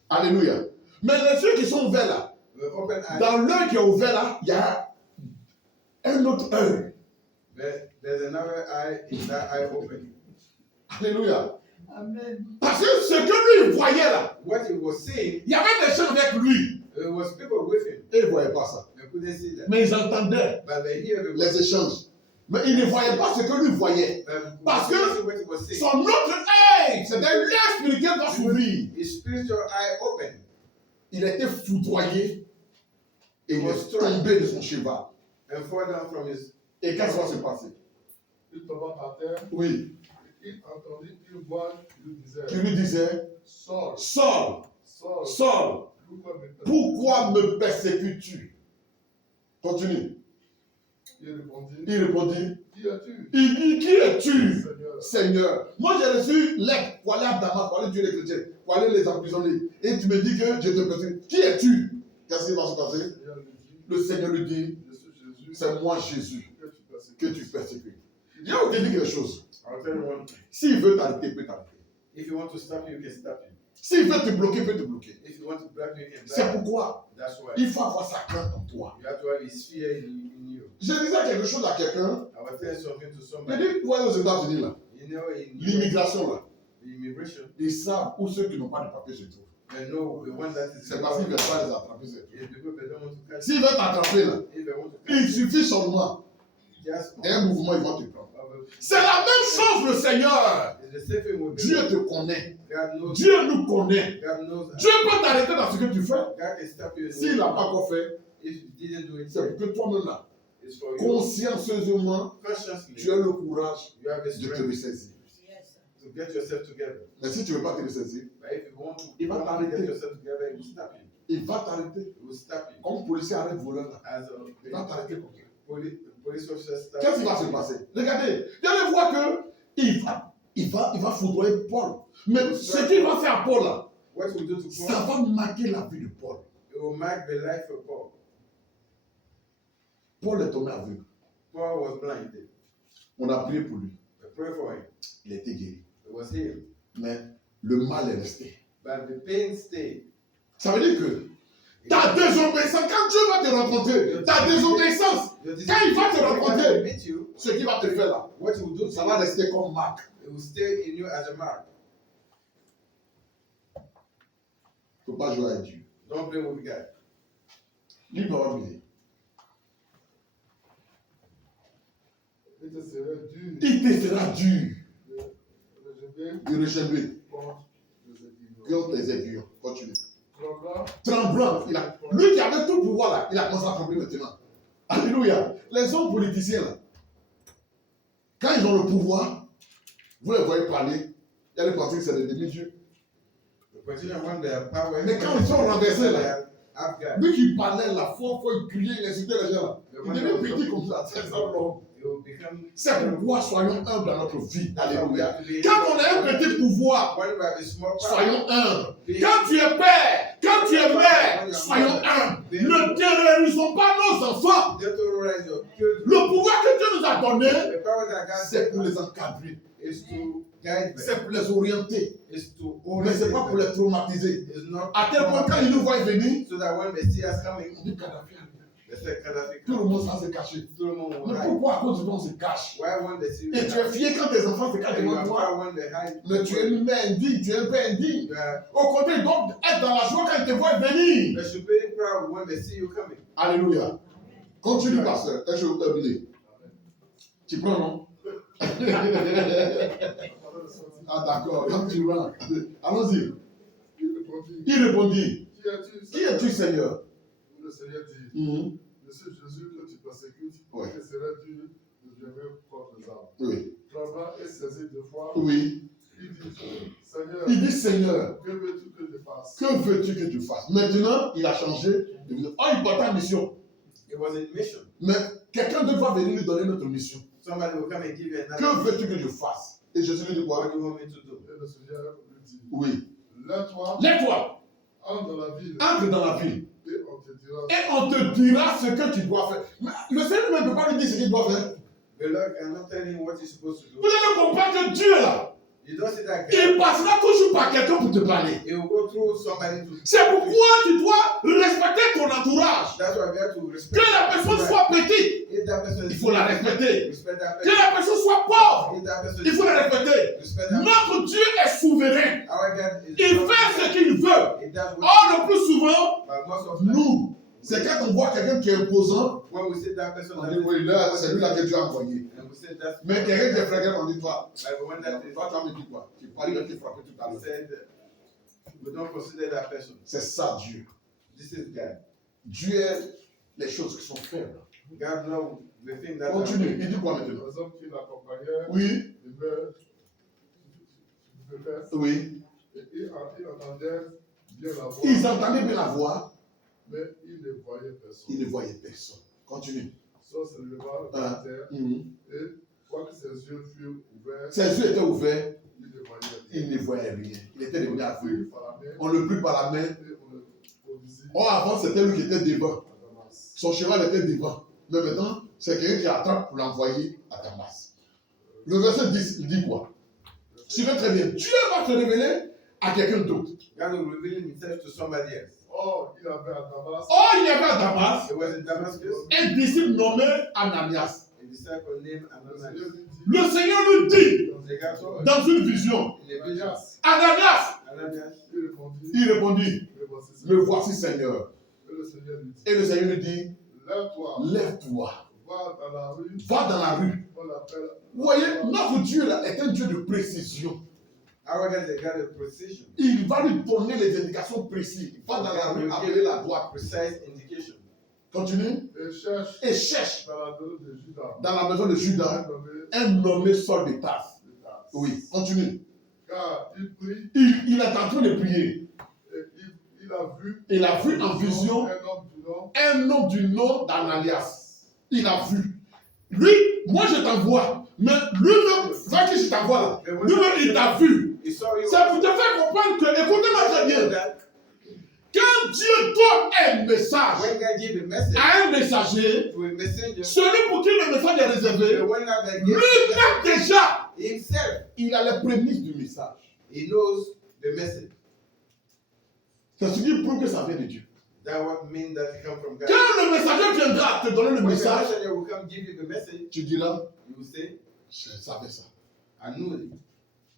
Alléluia. Mais les yeux qui sont ouverts là, The open eyes. dans l'œil qui est ouvert là, il y a un autre œil. There's another eye in that eye open. Alléluia. Amen. Parce que ce que lui il voyait là, What he was seeing, il y avait des gens avec lui. it was people with him. Et ils ne voyaient pas ça. They couldn't see that. Mais ils entendaient But they hear the les échanges. Mais ils ne voyaient pas ce que lui voyait. Parce que what he was seeing. son autre œil, c'était l'œil spirituel doit s'ouvrir. His spiritual eye open. Il a été foudroyé et il est tombé de son cheval. And fall down from his. Et qu'est-ce qui va se passer? il tomba par terre, Oui. et il entendit une voix qui lui disait, Qui lui disait, Saul, Saul, Saul, Saul, pourquoi me persécutes-tu? Continue. Il répondit, Il répondit, qui es-tu, il dit, qui es-tu, Seigneur? Seigneur? Moi j'ai reçu lettre pour aller à Damas, pour aller tuer les chrétiens, pour aller les emprisonner. Et tu me dis que je te persécute. Qui es-tu? Qu'est-ce qui va se passer? Le Seigneur lui dit, Le Seigneur lui dit, je suis Jésus, c'est moi Jésus que tu persécutes. que tu persécutes. Je vais vous dire quelque chose. I'll tell you one thing. S'il veut t'arrêter, il peut t'arrêter. If you want to stop you, you can stop you. S'il veut te bloquer, il peut te bloquer. If you want to block you, you can C'est block you. pourquoi That's why. il faut avoir sa crainte en toi. You have to have his fear in you. Je disais quelque chose à quelqu'un. I was telling something to Il somebody. dit, ouais, aux États-Unis, là, You know, in l'immigration, là, the immigration, ils savent où ceux qui n'ont pas de papier se trouvent. they know the one that is. C'est parce qu'ils ne veulent pas les attraper. c'est tout. It's because they don't want to catch. S'ils veulent t'attraper, là, If they want to il catch, suffit seulement just d'un mouvement, ils vont te prendre. of C'est la même chose, le Seigneur. It's the same thing with Dieu the te connaît. God knows. Dieu nous connaît. God knows. Dieu peut t'arrêter dans ce que tu fais. God can stop you. S'il n'a pas encore fait, If you didn't do it, c'est pour que toi-même, là, it's for you. consciencieusement, Consciously, tu as le courage you have the de te strength ressaisir. Yes. to get yourself together. Mais si tu ne veux pas te ressaisir, But if you want to, Il va want to t'arrêter. get yourself together, it will stop you. il va t'arrêter. It will stop you. Comme policier arrête voleur, là, As il va a t'arrêter comme ça. police officer stop. Qu'est-ce qui va se passer? Regardez, vous allez voir que il va foudroyer Paul. Mais ce qu'il va faire à Paul là, What will do to ça Paul? va marquer la vie de Paul. It will mark the life of Paul. Paul est tombé aveugle. Paul was blinded. On a prié pour lui. We prayed for him. Il a été guéri. He was healed. Mais le mal est resté. But the pain stayed. Ça veut dire que ta désobéissance, quand Dieu va te rencontrer, ta désobéissance, quand il va te rencontrer, meet you, ce qu'il va te faire là, what he will do, ça va rester comme marque. it will stay in you as a mark. Il ne faut pas jouer avec Dieu. Don't play with God. Lui, il va avoir misé. Il te sera dur Il te sera dur de rejeter de rejeter contre les aiguillons. contre les aiguillons. Continue. Tremblant, Tremblant, lui qui avait tout le pouvoir là, il a commencé à trembler maintenant. Alléluia. Les hommes politiciens là, quand ils ont le pouvoir, vous les voyez parler, il y a des partis que c'est des demi-dieux. The politicians want their power. Mais quand ils sont renversés là, Have God. lui qui parlait là, faut il criait, il insultait les gens là. Il devient petit comme ça, c'est ça l'homme. It will become. C'est pourquoi soyons humbles dans notre vie. That's why we Alléluia. have to be. Quand on a un petit pouvoir, When we have a small power, soyons humbles. Quand tu es père, quand tu es mère, soyons humbles. Ne terrorisons pas nos enfants. don't terrorize your children. Le pouvoir que Dieu nous a donné, The power that God c'est pour said les encadrer, is to guide them. c'est pour les orienter, Is to mais c'est pas pour les traumatiser. It's not À tel point, quand ils nous voient venir, so that when they see us coming, on dit Kadhafi arrive. they say Gaddafi Tout le come. monde va se cacher. Tout le monde will Mais hide. pourquoi à cause du monde on se cache? Why when they see you Et tu es hide? fier quand tes enfants se cachent And you devant are toi. proud when they hide. Mais tu es une mère indigne, tu es un père indigne. You are- Au contraire, ils doivent être dans la joie quand ils te voient venir. They should be proud when they see you coming. Alléluia. Continue, pasteur. Je vais vous terminer. Tu prends, non? Ah, d'accord. Quand tu vas. Allons-y. il répondit, Il répondit, qui es-tu, qui es-tu, Seigneur? Le Seigneur dit, Mhm. je suis Jésus que tu persécutes, Ouais. il te sera dur de lever contre les arbres. Oui. Tremblant et saisi de foi, Oui. il dit, Seigneur, Il dit, Seigneur, que veux-tu que je fasse? que veux-tu que tu fasses? Maintenant, il a changé. Il dit, oh, il porte ta mission. It was a mission. Mais quelqu'un d'autre va venir lui donner notre mission. Somebody will come and give you Que another veux-tu que je fasse? Et Jésus lui dit What quoi? do you want me to do? Et le Seigneur lui dit, Oui. lève-toi, Lève-toi, entre dans la ville, entre dans la ville. et on te dira Et on te dira ce que tu dois faire. Mais le Seigneur ne peut pas lui dire ce qu'il doit faire. The Lord cannot tell him what he's supposed to Vous do. devez comprendre que Dieu là, You don't see that il guy. passera toujours par quelqu'un pour te parler. He will go through somebody to. C'est pourquoi tu dois respecter ton entourage. That's why we have to Que respect. la personne soit petite, If that person is il faut la respecter. respect that Que person. la personne soit pauvre, If that person il faut la respecter. respect that person. Notre Dieu est souverain. Our God is. Il fait ce qu'il veut. He does what. Or, le plus souvent, But most of the time, nous, c'est quand on voit quelqu'un qui est imposant, when we see that person, on dit oui, là, c'est lui là que Dieu a envoyé. and we say that's. Mais quelqu'un qui est fréquent, on dit toi, Like when that is. toi, tu vas me dire quoi? Tu parles, il va te frapper tout à We l'heure. said we don't consider that person. C'est ça Dieu. This is God. Dieu est les choses qui sont faibles. God knows the thing that. Continue, il dit quoi maintenant? les hommes qui l'accompagnaient, Oui, le faire, oui. et ils entendaient bien la voix, Ils entendaient bien la voix, mais ils ne voyaient personne. ils ne voyaient personne. Continue. Saul se leva de Ah. terre, Mhm. et quoique ses yeux furent ouverts, Ses yeux étaient ouverts, il ne voyait rien. il ne voyait rien. Il était devenu aveugle. Pris par la main, On le prit par la main. et on le conduisit Or, avant, c'était lui qui était devant. à Damas. Son cheval était devant. Mais maintenant, c'est quelqu'un qui attrape pour l'envoyer à Damas. Le verset 10, il dit quoi? Suivez très bien. Dieu va se révéler à quelqu'un d'autre. God will reveal himself to somebody else. Or, il avait à Damas Or, il y avait à Damas It was in Damascus. un disciple nommé Ananias. A disciple named le Seigneur Ananias. lui dit, Le Seigneur lui dit, The God saw dans une vision, in a vision. Ananias, Ananias. il répondit, il répondit, me voici, me Seigneur. voici Seigneur. Et le Seigneur lui dit, Et le Seigneur lui dit, lève-toi, lève-toi, va dans la rue, va dans la rue. on l'appelle. Vous voyez, notre Dieu là est un Dieu de précision. Our God is a God of precision. Il va lui donner les indications précises. Va dans la rue, appeler la droite. Precise indication. Continue. Et cherche Et cherche dans la maison de Judas, dans la maison de Judas un nommé un nommé Saul de Tarse. Judas. Oui, continue. Car il prie Il est en train de prier. et il a vu Il a vu en vision un homme du nom un homme du nom d'Ananias. Il a vu. Lui, moi je t'envoie. Mais lui-même, vers qui je t'envoie là, lui-même il t'a vu. He saw you. C'est pour te faire comprendre que, écoutez-moi très bien, Quand Dieu donne un message When God give a message à un messager, to a messenger, celui pour qui le message est the réservé, one that gives lui-même déjà, himself, il a les prémices du message. he knows the message. C'est ce qui prouve que ça vient de Dieu. That what means that it come from God. Quand le messager viendra te donner le When the message, messenger will come give you the message, tu diras, you will say, je savais ça. I knew it,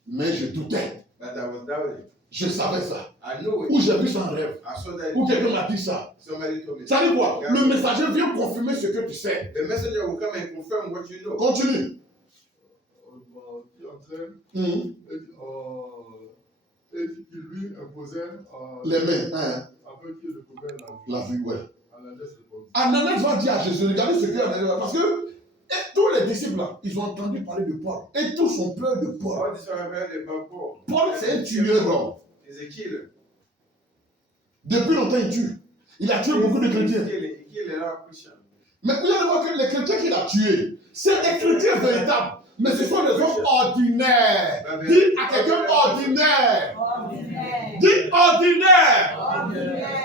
Mais je doutais. but I was doubting. Je savais ça. I knew Ou it. j'ai vu ça en rêve. I saw that Ou quelqu'un m'a dit ça. somebody told me. Ça dit quoi? Le messager vient confirmer ce que tu sais. The messenger will come and confirm what you know. Continue. Qui entraîne Mhm. et qui lui imposait Les mains. Hein? avec qui le pouvait La vue, ouais. Ananias répondit. Ananias va dire à Jésus, regardez ce que Ananias va. Parce que tous les disciples là, ils ont entendu parler de Paul. Et tous ont peur de Paul. All this I heard about Paul. Paul, c'est un tueur, bro. He's a killer. Depuis longtemps, il tue. Il a tué beaucoup de chrétiens. He killed a lot of Christians. Mais vous allez voir que les chrétiens qu'il a tués, c'est des chrétiens véritables. Mais ce sont des hommes ordinaires. Dis à quelqu'un ordinaire. Dis ordinaire.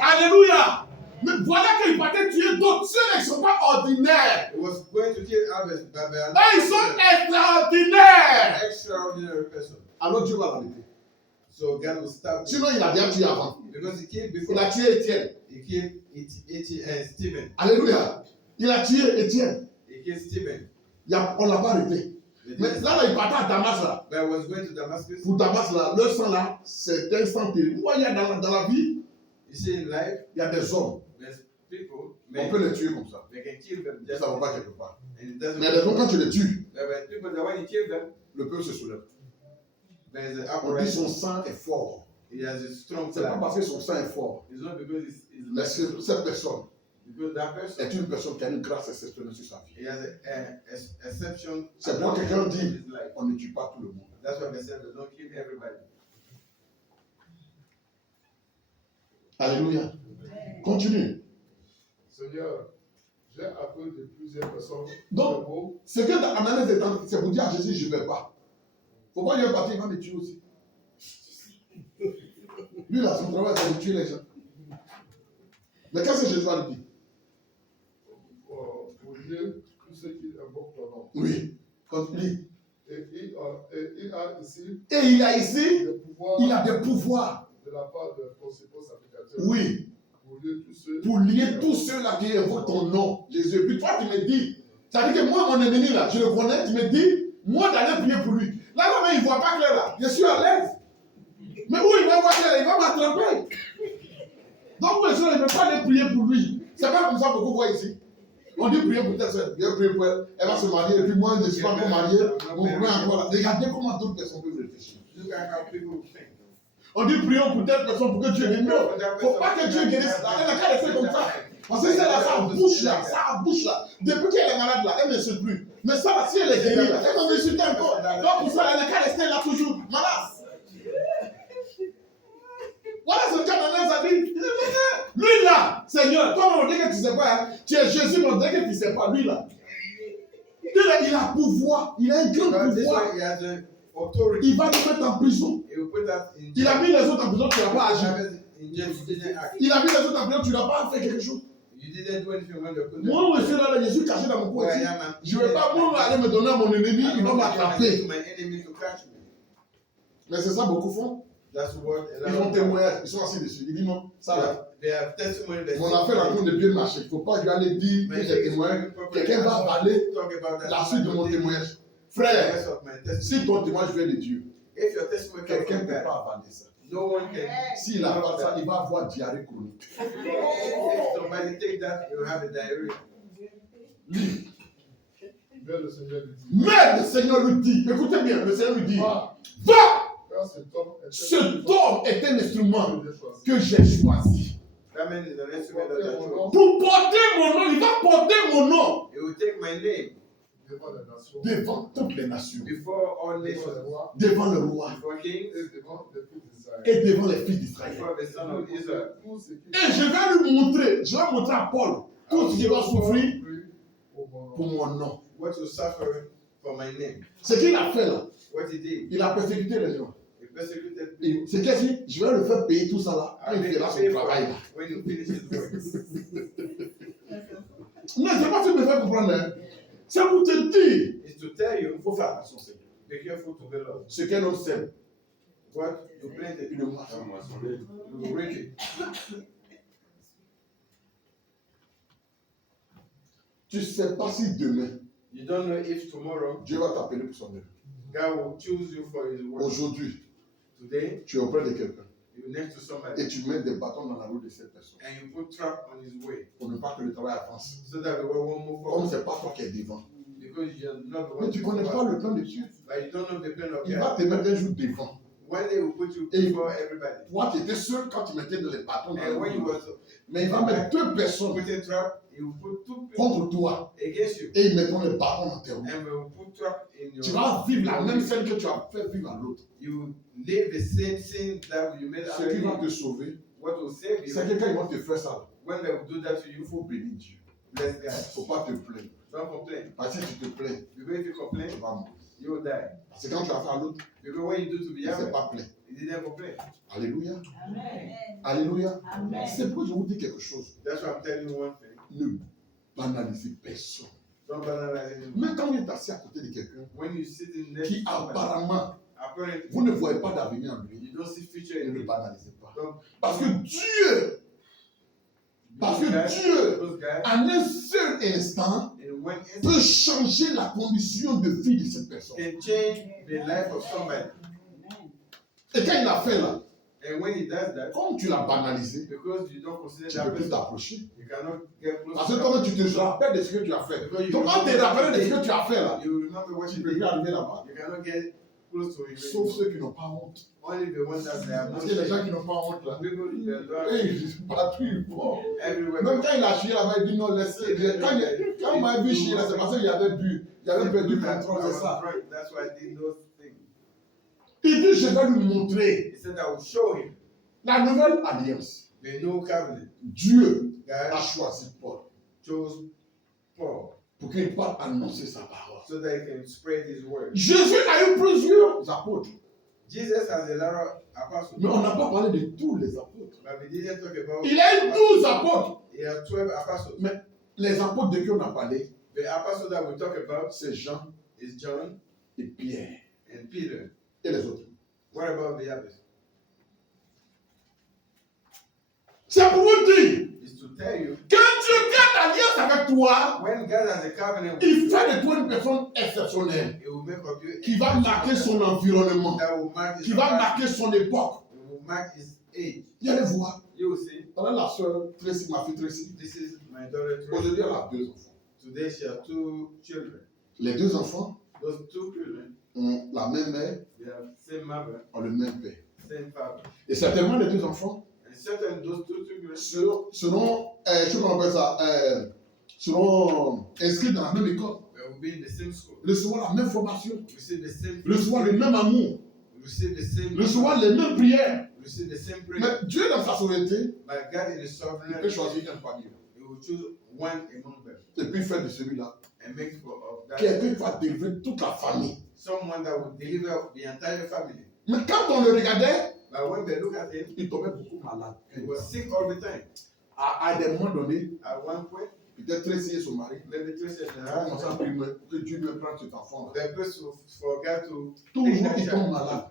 Alléluia. Mais voilà qu'il partait tuer d'autres. Ceux-là, ils ne sont pas ordinaires. He was going to kill Albert, but Eux, ils sont extraordinaires. extraordinary person. Alors Dieu va l'arrêter. So God will stop him. Sinon, il a bien tué avant. Because he killed Il before. a tué Étienne. He killed Stephen. Alléluia. Il a tué Étienne. He killed Stephen. On ne l'a pas arrêté. Mais là, il partait à Damas, là. But I was going to Damascus. Pour Damas, là, le sang, là, c'est un sang terrible. Vous voyez, dans la vie, You see, in life, il y a des hommes. there's people, On peut les tuer comme ça. they can kill them Ça just ne va pas quelque part. and it doesn't Mais des hommes, quand tu les tues, But people that when you kill them, le peuple se soulève. there's an On dit son uprising. sang est fort. He has a strong C'est pas flag. parce que son sang est fort. It's not because Mais cette personne because that person est une personne qui a une grâce exceptionnelle sur sa vie. he has a exception. C'est pourquoi quelqu'un in dit, his life. on ne tue pas tout le monde. That's why they said they don't kill everybody. Alléluia. Continue. Seigneur, j'ai appris de plusieurs personnes Donc, le mot ce que Ananias est en train, c'est pour dire à Jésus, je ne vais pas. Faut pas lui partir, il va me tuer aussi. Lui, là, son travail, c'est de tuer les gens. Mais qu'est-ce que Jésus a dit? pour lier tous ceux qui invoquent ton nom. Oui. Continue. Et il a ici Et il a ici, le pouvoir il a des pouvoirs. de la part de principaux sacrificateurs Oui. pour lier tous ceux Pour lier tous ceux-là qui invoquent ton nom, Jésus. Puis toi, tu me dis, ça veut dire que moi, mon ennemi, là, je le connais, tu me dis, moi, d'aller prier pour lui. Là, il ne voit pas clair, là. Je suis à l'aise. Mais où il va voir clair, il va m'attraper. Donc, moi, je ne peux pas aller prier pour lui. C'est pas comme ça que beaucoup voient ici. On dit prier pour telle soeur, viens prier pour elle, elle va se marier, et puis moi, je ne suis pas encore marié, mon copain est encore là. Regardez comment d'autres personnes peuvent réfléchir. Look at how people think. On dit prions pour telle personne pour que Dieu guérisse. Non, il ne faut pas que Dieu guérisse. Elle n'a qu'à rester comme ça. Parce que c'est là, ça bouche là. Depuis qu'elle est malade là, elle ne m'insulte plus. Mais ça, là, si elle est guérie là, elle va m'insulter encore. Donc pour ça, elle n'a qu'à rester là toujours, malade. Voilà ce qu'Ananias a dit. Lui là, Seigneur, toi on dit que tu ne sais pas, hein, tu es Jésus, mais on dit que tu ne sais pas. Lui là, il a pouvoir, il a un grand But this pouvoir. one, he has the authority. Il va te mettre en prison. He will put that in Il a mis les autres en prison, tu n'as pas agi. in jail. You didn't act. Il a mis les autres en prison, tu n'as pas fait quelque chose. You didn't do anything when you couldn't. Moi, je suis là, je suis caché dans mon coin. Where I am, I'm Je ne vais pas moi aller me donner à mon ennemi, il va m'attraper. to my enemy to catch me. Mais c'est ça beaucoup font. That's what Ils vont témoigner, ils sont assis dessus. Ils disent non, ça va. They have testimony that Mon affaire est en train de bien marcher. Il ne faut pas lui aller dire que j'ai témoigné. Quelqu'un va parler talk about that. la suite de mon témoignage. The Frère, rest of my testimony. si ton témoignage vient de Dieu, If your testimony comes quelqu'un ne from peut God, pas avaler ça. no one can. S'il n'a pas ça, il va avoir diarrhée chronique. If somebody take that, you will have a diarrhea. mais le Seigneur lui dit Mais le Seigneur lui dit, écoutez bien, le Seigneur lui dit, va, va, car cet homme cet homme est un instrument que j'ai choisi. que j'ai choisi. That man is an instrument that I chose. Pour porter mon nom, il va porter mon nom He will take my name devant les nations, devant toutes les nations, before all devant les nations, rois devant le roi before kings, et devant les fils d'Israël. et devant les fils d'Israël. before the son of Israel. Tout ce qui Et je vais lui montrer, je vais montrer à Paul tout ce qu'il va souffrir prie pour mon nom. pour mon nom. What you suffer for my name. Ce qu'il a fait là, What he did. il a persécuté les gens. He persecuted Et people. c'est qu'est-ce que je vais le faire payer tout ça là quand And il they fera son pay for travail it là. when you finish his work. Non, c'est pas ce que me fait comprendre. Hein. C'est pour te dire, It's to tell you, il faut faire attention, Seigneur. be careful to the Lord. Ce qu'un homme sème, What you planted, il le moissonne. Ça moissonner. you reap it. Tu ne sais pas si demain, You don't know if tomorrow Dieu va t'appeler pour son œuvre. God will choose you for his work. Aujourd'hui, Today, tu es auprès de quelqu'un you're next to somebody et tu mets des bâtons dans la roue de cette personne and you put trap on his way pour ne pas que le travail avance. so that the work won't move Comme forward. ce n'est pas toi qui es devant. Because you're not the Mais one tu ne to connais move pas forward. le plan de Dieu. But you don't know the plan of Il va God. te mettre un jour devant. One day will put you Et- before everybody. Toi, tu étais seul quand tu mettais les bâtons dans la And when you roue. was Mais il va mettre deux personnes putting trap, he will put two people contre toi against you et ils mettront les bâtons dans tes roues. and will put trap in Tu your. vas vivre la même scène que tu as fait vivre à l'autre. You live the same sin that you made Ce other qui va people. te sauver, What will save you c'est que quand ils vont te faire ça, when they will do that to il you? faut bénir Dieu. Bless Il God. ne faut pas te plaindre. Don't complain. Parce que si tu te plains, Because if you complain, tu vas mourir. you will die. Parce que quand tu as fait à l'autre, Because when you do to the il ne s'est other, pas plaint. he didn't complain. Alléluia. Amen. Alléluia. Amen. C'est pourquoi je vous dis quelque chose. That's why I'm telling you one thing. Ne banalisez personne. Don't banalize anyone. Même quand vous êtes assis à côté de quelqu'un When you sit in next qui to somebody, apparemment, apparently vous ne voyez pas d'avenir en lui, you don't see future ne in le him. banalisez pas. Don't Parce que Dieu, parce que those Dieu, guys, en un seul instant, in one peut instant, changer la condition de vie de cette personne. can change the life of somebody. Et quand il a fait là, And when he does that, comme tu l'as banalisé, because you don't consider tu that ne peux plus person, t'approcher. you cannot get close Parce to que that. comme tu te rappelles de ce que tu as fait, Because you donc quand tu te rappelles de ce que tu as fait là, you remember what tu you ne peux did. plus arriver là-bas. You cannot get close to him. Sauf ceux qui n'ont pas honte. Only the ones that they have no Parce que les gens shame. qui n'ont pas honte là, People that don't eux, ils patrouillent fort. everywhere. Même quand il a chié là-bas, il dit non, laissez. Quand on m'a vu chier là, c'est parce qu'il avait bu. Il avait perdu le contrôle, c'est ça. That's why I did those things. Il dit, je vais lui montrer He said, I will show him la nouvelle alliance. the new covenant. Dieu a God choisi Paul chose Paul pour qu'il parte annoncer sa parole. so that he can spread his word. Jésus a eu plusieurs apôtres, Jesus has a lot of apostles, mais on n'a pas parlé de tous les apôtres. but we didn't talk about. Il a eu 12 apôtres. He has 12 apostles. Mais les apôtres de qui on a parlé, The apostles that we talk about c'est Jean is John et Pierre and Peter. et les autres. What about the others? C'est pour vous dire, It's to tell you quand Dieu garde alliance avec toi, when God has a covenant with il you, fait de toi une personne exceptionnelle it will make of you qui va marquer son environnement, that will mark his qui va life, marquer son époque. it will mark his age. Vous allez voir, You will see. voilà la soeur Tracy, ma fille Tracy. This is my daughter Tracy. Aujourd'hui, elle a 2 enfants. Today she has 2 children. Les 2 enfants Those 2 children, ont la même mère, they have same mother, ont le même père. same father. Et certainement, les 2 enfants And certain those 2 children seront, je sais pas comment on appelle ça, seront inscrits dans la même école, will be in the same school, recevoir la même formation, receive the same recevoir le même amour, receive the same recevoir les mêmes prières. receive the same prayer. Mais Dieu, dans sa souveraineté, But God in his il peut sovereignty, choisir un parmi eux. he will choose one among them Et puis faire de celui-là and make of that quelqu'un qui va délivrer toute la famille. someone that will deliver the entire family. Mais quand on le regardait, But when they look at him, il tombait beaucoup malade. he was sick all the time. À des moments donnés, At one point, peut-être Tracy et son mari maybe Tracy and her ont commencé à husband, prier pour que Dieu me prenne cet enfant. they first forgot to Toujours ils tombent malades.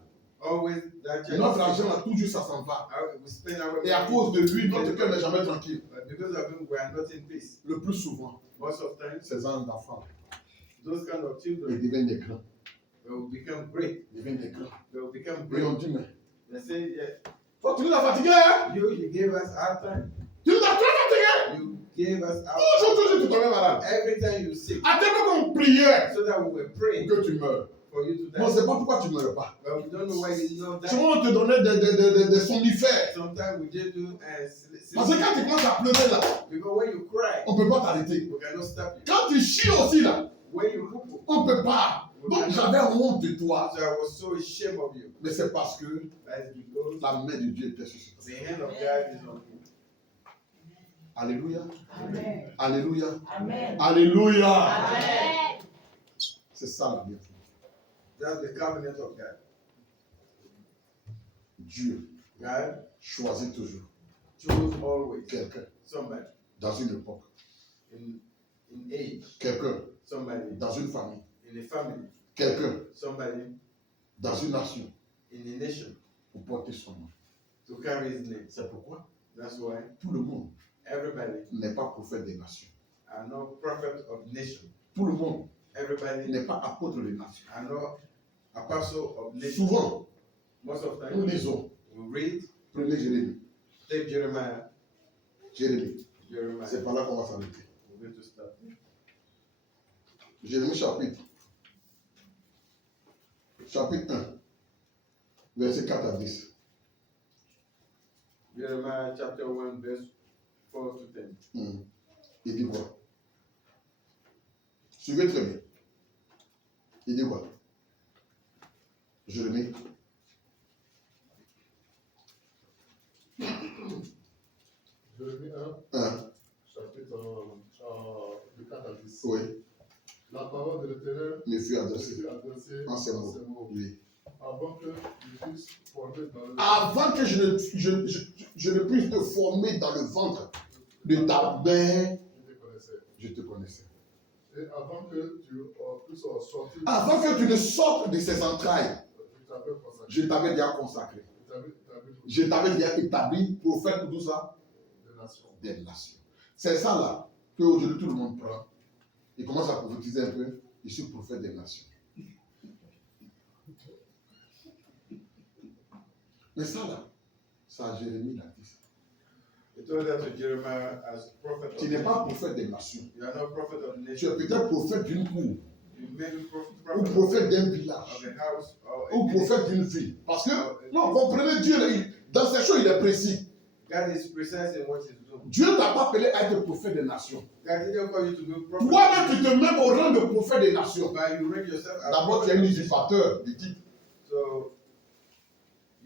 always that child. Notre argent, là, toujours ça s'en va. We spend our Et à cause de lui, notre cœur n'est jamais tranquille. but because of him, we are not in peace. Le plus souvent, Most of times, ces enfants, those kind of ils children deviennent des grands. they will become great. Ils deviennent des grands. They will become Et on great. dit, mais They say, yeah, toi, tu nous as fatigués, hein? you gave us our time. Tu nous as trop fatigués. You gave us our Toujours, tu tombais malade. every time you sick, À tel point qu'on priait so that we were pour praying que tu meurs. for you to On ne die. sait pas pourquoi tu ne meurs pas. But we don't know why you did not die. Souvent, on te donnait des somnifères. Sometimes we just do Parce que quand tu commences à pleurer là, because when you cry, on ne peut pas t'arrêter. we cannot stop you. Quand tu chies aussi là, When you poop, on ne peut pas. Donc j'avais honte de toi. so I was so ashamed of you. Mais c'est parce que That's because la main de Dieu était sur toi. the hand of God is on you. Alléluia. Amen. Alléluia. Amen. Alléluia. Amen. C'est ça la vie. That's the covenant of God. Dieu God choisit toujours chose always quelqu'un somebody dans une époque, in age, quelqu'un somebody dans une famille, in a family, quelqu'un somebody dans une nation in a nation pour porter son nom. to carry his name. C'est pourquoi That's why tout le monde everybody n'est pas prophète des nations. are not prophet of nation. Tout le monde Everybody n'est pas apôtre des nations. are not apostle of nation. Souvent, Most of the nous time, lisons, we read, prenez Jérémie. take Jeremiah. Jérémie, c'est par là qu'on va s'arrêter. We're going to start. Jérémie chapitre 1, verset 4 à 10. Jeremiah chapter 1, verse 4 to 10. Il dit quoi? Suivez très bien. Il dit quoi? Jérémie. Jérémie 1, 1. chapitre de 4 à 10. Oui, La parole de l'Éternel me fut adressé fut adressée en ces mots. Oui. avant que je puisse former dans le Avant que je ne puisse te former dans le ventre de ta mère, je te connaissais. je te connaissais. Et avant que tu puisses sortir, Avant que tu ne sortes de ses entrailles, je t'avais consacré. je t'avais déjà consacré. Je t'avais Je t'avais déjà établi prophète pour tout ça des nations. des nations. C'est ça là que aujourd'hui tout le monde prend. Il commence à prophétiser un peu. Je suis prophète des nations. Mais ça là, ça Jérémie l'a dit ça. He told that to Jeremiah as prophet Tu of n'es pas nation. prophète des nations. You are not prophet of Tu nation. es peut-être prophète d'une cour, You may be ou prophet prophète d'un of village, a house or ou a prophète d'une ville. Parce que, non, comprenez Dieu, dans ces choses, il est précis. God is precise in what he's doing. Dieu ne t'a pas appelé à être prophète des nations. God didn't call you to be prophet. Toi-même, tu te mets au rang de prophète des nations. But you rate yourself as D'abord, tu es un usurpateur du titre. So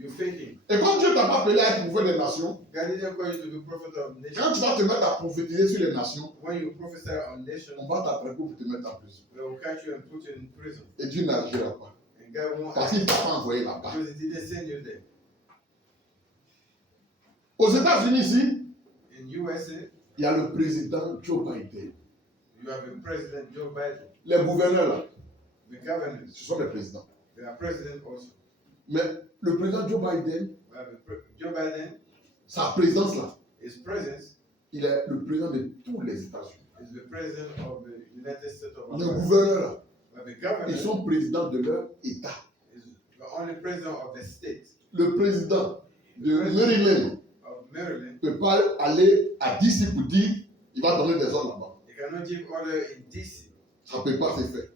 you faking. Et comme Dieu ne t'a pas appelé à être prophète des nations, God didn't call you to be prophet of nation. quand tu vas te mettre à prophétiser sur les nations, When you prophesy on nation, on va t'attraper pour te mettre en prison. they will catch you and put you in prison. Et Dieu n'agira pas. And God won't Parce qu'il ne t'a pas envoyé là-bas. because he didn't send you there. Aux États-Unis, ici, In USA, il y a le président Joe Biden. you have a president, Joe Biden. Les gouverneurs, là, The governors, ce sont des présidents. they are president also. Mais le président Joe Biden, We have Joe Biden, sa présidence là, his presence il est le président de tous les États-Unis. is the president of the United States of Les America. gouverneurs là, But the governor ils sont présidents de leur État. is the only president of the state Le président de Maryland of Maryland. ne peut pas aller à DC pour dire il va donner des ordres là-bas. He cannot give order in DC. Ça ne peut pas se faire.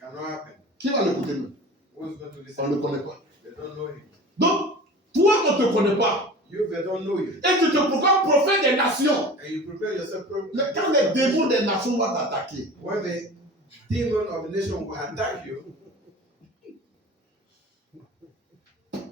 Cannot happen. Qui va l'écouter nous? Who's going to listen? On ne le connaît pas. They don't know him. Donc, toi, on ne te connaît pas. You, they don't know you. Et tu te proclames prophète des nations. And you prepare yourself Mais quand les démons des nations vont t'attaquer, when the demon of the nation will attack you,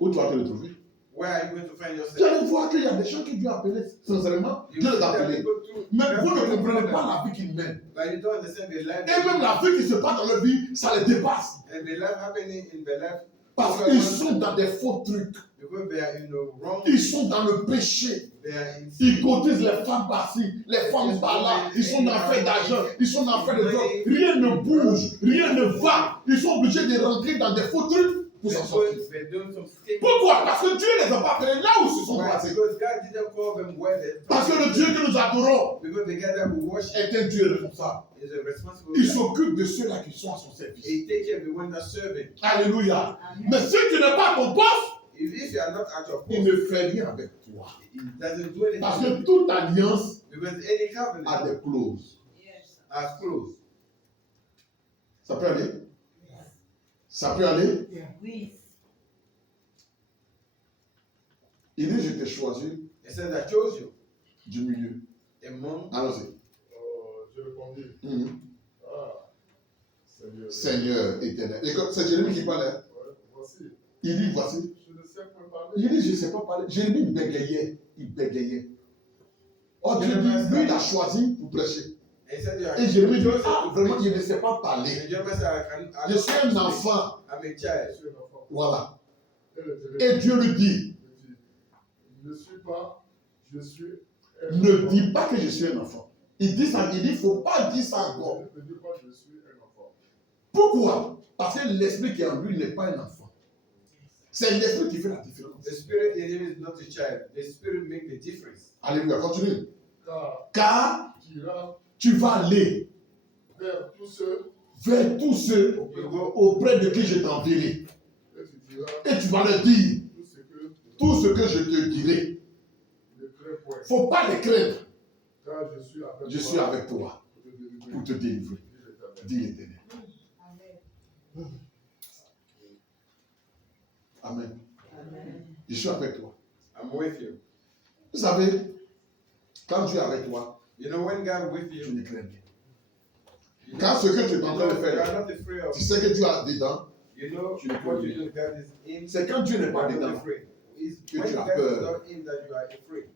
où tu vas te retrouver? where are you going to find Tu yourself? allais voir qu'il y a des gens qui Dieu a appelés. Sincèrement, You Dieu les see a that appelés. people too. Mais vous ne That's comprenez the pas problem. la vie qu'ils mènent. But you don't understand the life. Et même la vie qui se passe dans leur vie, ça les dépasse. And the life happening in the life. Parce qu'ils sont dans des faux trucs. Because they are in the wrong. Ils sont dans le péché. They are in Ils sin. cotisent les femmes par-ci, les femmes par-là. Ils sont dans le fait d'argent. Ils sont dans le fait de drogue. Rien ne bouge. Rien ne va. Ils sont obligés de rentrer dans des faux trucs pour s'en sortir. They're doing some sin. Pourquoi? Parce que Dieu ne les a pas appelés là où ils se sont Why? placés. Because God didn't call them where they. Parce que le Dieu que nous adorons Because the God that we worship est un Dieu responsable. is a responsible Il God. s'occupe de ceux-là qui sont à son service. He takes care of the one that serve him. Alléluia. Mais si tu n'es pas ton poste, If you are not at your il post, ne fait rien avec toi. it doesn't do anything. Parce que toute alliance Because any a covenant des clauses. Yes. has closed. Ça peut aller? Ça peut aller? Oui. Il dit, je t'ai choisi He said, I chose you du milieu. among. Allons-y. Je répondis, ah, Seigneur. Seigneur éternel. Et comme c'est Jérémie qui parle. Hein? Ouais, voici, Il dit, voici. je ne sais pas parler. Il dit, je ne sais pas parler. Jérémie bégayait. Il bégayait. Oh, Dieu dit, lui, il a choisi pour prêcher. He said, you are Et Jérémie dit, chosen ah, to vraiment, preach. je ne sais pas parler. And Jeremiah said, I Je suis un enfant. I'm a Je child. suis un enfant. Voilà. Et l'Éternel Et Dieu lui dit, ne suis pas, je suis Ne dis pas que je suis un enfant. Il dit ça, il dit, il ne faut pas dire ça encore. Ne dis pas, je suis un enfant. Pourquoi? Parce que l'esprit qui est en lui n'est pas un enfant. C'est l'esprit qui fait la différence. The spirit in him is not a child. The spirit makes the difference. Alléluia, continue. Car Car tu iras tu vas aller vers tous ceux vers tous ceux auprès de qui je t'enverrai. et tu diras Et tu vas leur dire tout ce que tout ce que je te dirai. ne crains point. Il ne faut pas les craindre. Car je suis avec Je toi suis avec toi pour te délivrer. pour te délivrer. Dis l'Éternel. Amen. Je suis avec toi. I'm with you. Vous savez, quand Dieu est avec toi, You know, when God with tu you, ne crains rien. Quand ce que tu es en train de you are faire, not afraid of. tu sais que Dieu est dedans, You know Tu ne what peux you do. God is in. c'est quand Dieu n'est You pas are not dedans. afraid. It's Que when tu as God peur. is not in that you are afraid.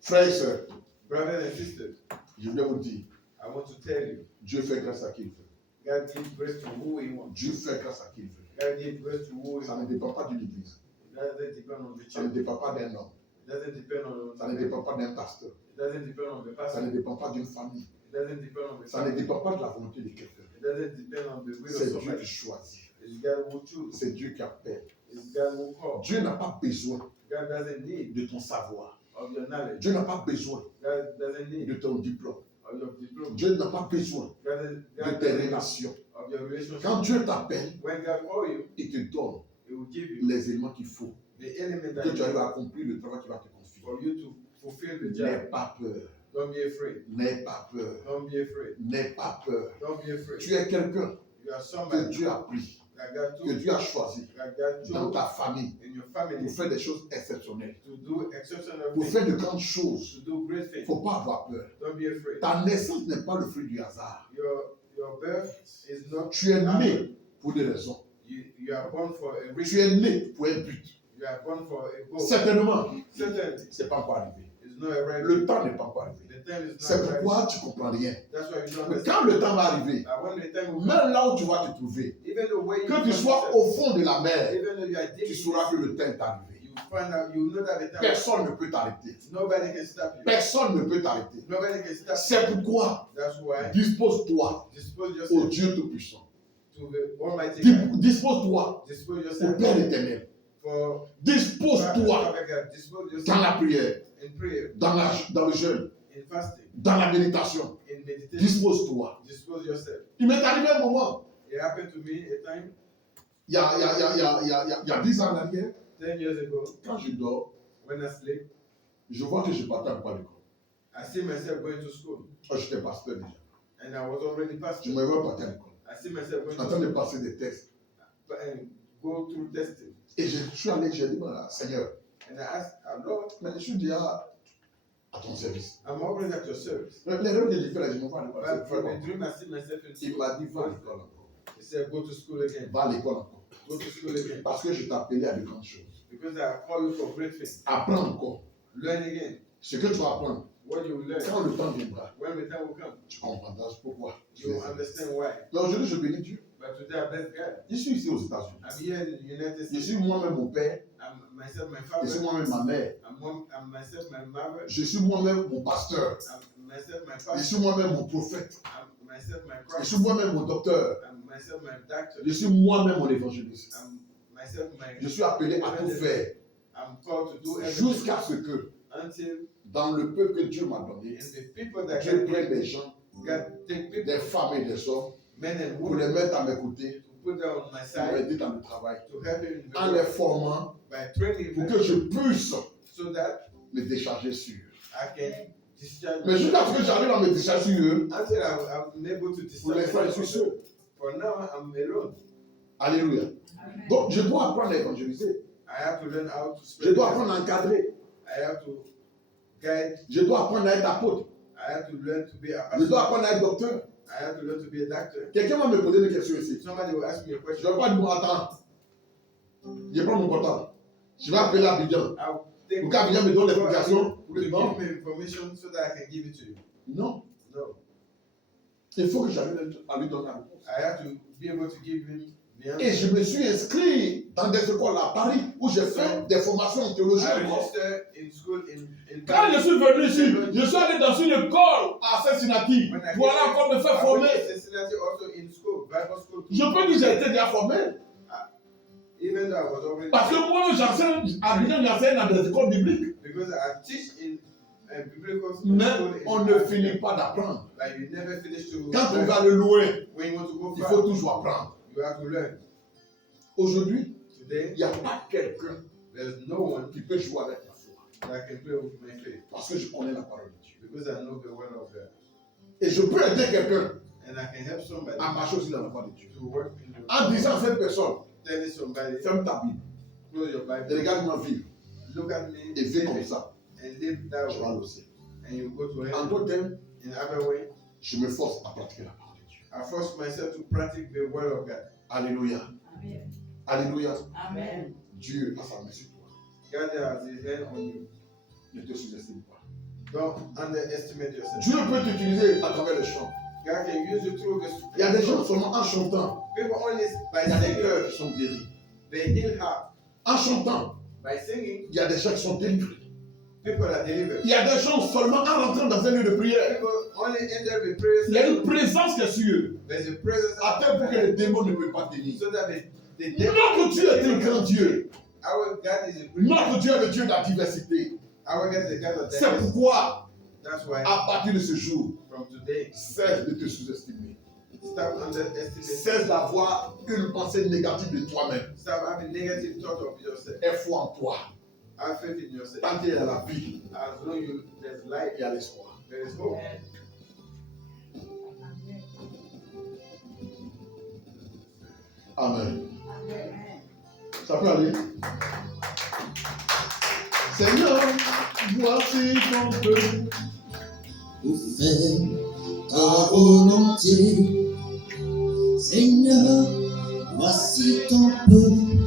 Frères et sœurs, Brothers and sisters, je viens vous dire, I want to tell you, Dieu fait grâce à qui il veut. God gives grace to who He wants. Dieu fait grâce à qui il veut. God gives grace to who He Ça wants. ne dépend pas d'une église. It doesn't depend on the Ça ne church. dépend pas d'un homme. It doesn't depend on. Ça ne dépend pas d'un pasteur. It doesn't depend on the Ça pastor. ne dépend pas d'une famille. It doesn't depend on the Ça ne family. dépend pas de la volonté de quelqu'un. It doesn't depend on the will of C'est Dieu somebody. qui choisit. It's God who chooses. C'est Dieu qui appelle. It's God who calls. Dieu n'a pas besoin God doesn't need de ton savoir. of your knowledge. Dieu n'a pas besoin God doesn't need de ton diplôme. of your diploma. Dieu n'a pas besoin God de doesn't tes need relations. of your relationship. Quand Dieu t'appelle, When God calls you, il te donne He will give you les éléments qu'il faut the element that que tu you arrives à need accomplir le travail qu'il va te confier. for you to fulfill the N'aie job. pas peur. Don't be afraid. N'aie pas peur. Don't be afraid. N'aie pas peur. Don't be afraid. Tu es quelqu'un You are que somebody Dieu a pris, that God que took, Dieu a choisi that God dans chose ta famille in your family pour faire des choses exceptionnelles, to do exceptional pour things, faire de grandes choses. to do great Il ne things. faut pas avoir peur. Don't be afraid. Ta naissance n'est pas le fruit du hasard. Your birth is not. Tu es né pour des raisons. You are born for a Tu reason. es né pour un but. You are born for a goal. Certainement, Certainly, ce n'est pas encore arrivé. it's not a right. Le temps n'est pas encore arrivé. The time is C'est not right. pourquoi tu ne comprends rien. That's why you don't Mais understand. quand le temps va arriver, That when the time will come, même là où tu vas te trouver, even the way you que tu find sois yourself, au fond de la mer, even though you are deep, tu sauras que le temps est arrivé. you find out, you know that the time. Personne ne peut t'arrêter. Nobody can stop you. Personne ne peut t'arrêter. Nobody can stop you. C'est pourquoi That's why dispose-toi dispose au yourself Dieu Tout-Puissant. to the Almighty God. Dispose-toi Dispose au yourself Père éternel. for Dispose-toi Father God. Dispose dans yourself la prière, in prayer, dans le jeûne, in fasting, dans la méditation. in meditation. Dispose-toi. Dispose yourself. Il m'est arrivé un moment, It happened to me a time il y a 10 ans en arrière, 10 years ago quand je dors, when I sleep. je vois que je partais pas à l'école. I see myself going to school, Oh, j'étais pasteur déjà. and I was already Je pastor. me vois partir à l'école. I see myself going En to train de school passer des tests. and go through testing. Et je suis allé, j'ai dit, voilà, Seigneur, And I asked, Lord, mais je suis déjà à ton service. I'm already at your service. L'erreur que j'ai fait là, je me vois à l'école. But C'est from a vraiment- dream, I see myself in Il school. m'a dit, va à l'école encore. He said, go to school again. Va à l'école encore. Go to school again. Parce que je t'ai appelé à de grandes choses. Because I call you for great things. Apprends encore. Learn again. Ce que tu vas apprendre, What you will learn. quand le temps viendra, When the time will come, tu comprendras pourquoi. you will understand why. Mais aujourd'hui, je bénis Dieu. But today, I bless God. Je suis ici aux États-Unis. I'm here in the United Je States. suis moi-même mon père. I'm myself, my Je suis father. moi-même ma mère. I'm myself, my mother. Je suis moi-même mon pasteur. I'm myself, my Je pastor. suis moi-même mon prophète. I'm myself, my Je prophet. suis moi-même mon docteur. I'm myself, my doctor. Je suis moi-même mon évangéliste. I'm myself, my. Je suis appelé à tout faire I'm called to do everything jusqu'à ce que until dans le peuple que Dieu m'a donné, in the people that Dieu God prenne gave, des gens, God take people, des femmes et des hommes, men and pour les women, mettre à mes côtés, to put them on my pour side, m'aider dans le travail, to help them in the en les work, formant by training pour them que je puisse so that me décharger sur eux. I can discharge. Mais jusqu'à ce que j'arrive à me décharger sur eux, Until I'm able to pour discharge. l'instant, je suis myself. seul. For now, I'm alone. Alléluia. Donc, je dois apprendre à évangéliser. I have to learn how to Je spread. dois the apprendre à message. encadrer. I have to guide. Je dois apprendre à être apôtre. I have to learn to be a Je pastor. dois apprendre à être docteur. I have to learn to be a doctor. Quelqu'un va me poser une question ici. Somebody will ask me a Je ne question. vais pas dire, bon, attends. Je prends mon portable. Je vais appeler Abidjan. I'll take Pour qu'Abidjan me donne l'explication. to give Non. me information so that I can give it to you. Non. No. Il faut que j'arrive à lui donner la réponse. I have to be able to give him Et je me suis inscrit dans des écoles à Paris où j'ai fait des formations en théologie. I registered in school in Quand je suis venu ici, je suis allé dans une école à Cincinnati. Voilà comment me faire former. Cincinnati also in school, Bible school. Je peux dire que j'ai été déjà formé. Even though I was already Parce que moi, j'enseigne dans des écoles bibliques. because I teach in a biblical school. Mais on ne finit pas d'apprendre. Like you never finish to Quand on learn. va le loin, When you want to go il far, faut toujours apprendre. you have to learn. Aujourd'hui, Today, il n'y a pas quelqu'un there's no one qui peut jouer avec la foi. that can play with my faith Parce que je connais la parole de Dieu. because I know the word of God. Et je peux aider quelqu'un And I can help somebody à marcher aussi dans la voie de Dieu. to work in the En disant à cette personne, telling somebody, ferme ta Bible, close your et Bible, regarde-moi vivre, look at me, et vis comme ça. and live that Je vais way. au ciel. And you go to En heaven. d'autres termes, In other way, je me force à pratiquer la parole de Dieu. I force myself to practice the word of God. Alléluia. Amen. Alléluia. Amen. Dieu a sa main sur toi. God has his hand on you. Ne te sous-estime pas. Don't underestimate yourself. Dieu peut t'utiliser à travers les chants. God can use you through the Il y a des gens seulement en chantant. people only by Il y a des singing, cœurs qui sont guéris. they heal heart. En chantant, By singing, il y a des gens qui sont délivrés. people are delivered. Il y a des gens seulement en rentrant dans un lieu de prière. People only enter the prayer Il y a une center. présence qui est sur eux. There's a presence À tel point que les démons ne peuvent pas tenir. so that the devil. Notre Dieu est un grand Dieu. Our God is a great Notre God. Dieu est le Dieu de la diversité. Our God is a God of C'est diversity. pourquoi, That's why à partir de ce jour, from today, cesse de te sous-estimer. stop underestimating. Cesse d'avoir une pensée négative de toi-même. Stop having negative thought of yourself. Aie foi en toi. Have faith in yourself. Tant qu'il y a la vie, As long as there's life, il y a l'espoir. there is hope. Amen. Amen. Ça peut aller. Seigneur, voici ton peuple. Pour faire ta volonté. Seigneur, voici ton peuple.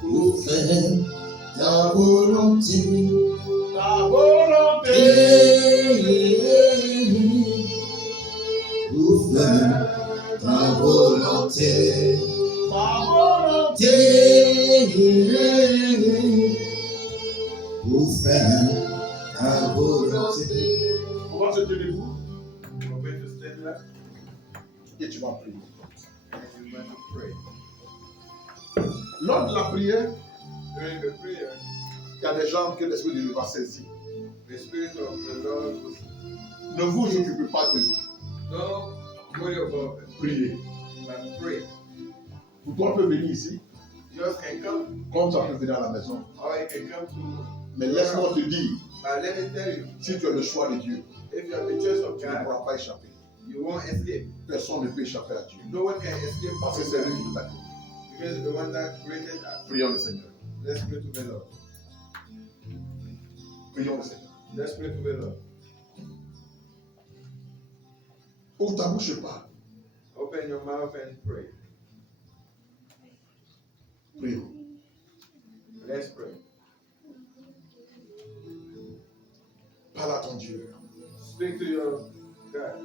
Pour faire ta volonté. Ta volonté. Pour faire ta volonté. Ta volonté. Pour faire ta volonté. On va se tenir debout We're going to stand up et tu vas prier. and we're going to pray. Lors de la prière, During the prayer, il y a des gens que l'Esprit de Dieu va saisir. the Spirit of the Lord will Ne vous occupez pas de don't worry about it, prier. but pray. Pour toi, tu peux venir ici, Yours can come, comme ça peut venir à la maison. or you can come to. Mais laisse-moi te dire, But let me tell you, si tu as le choix de Dieu, if you are the choice of tu ne God, pourras pas échapper. you won't escape. Personne ne peut échapper à Dieu. No one can escape Parce que c'est lui qui t'a créé. because the one that created us. Prions le Seigneur. Let's pray to the Lord. Prions le Seigneur. Let's pray to the Lord. Ouvre ta bouche et parle. Open your mouth and pray. Prions. Let's pray. Parle à ton Dieu. Speak to your God.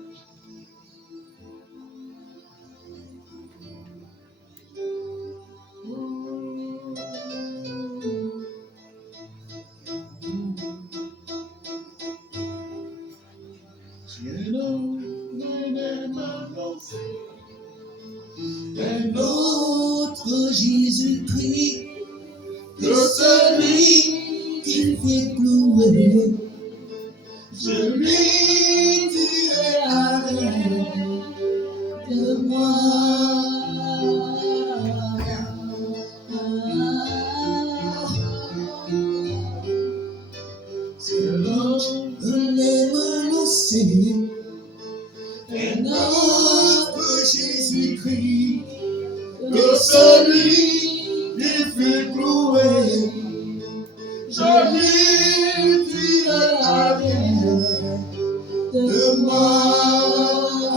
Un autre Jésus-Christ que celui qui fait clouer. Je lui dirai arrête de moi. Selon je l'aime lancé, un autre Jésus-Christ que celui qui fait clouer. Je lui dirai arrête de moi.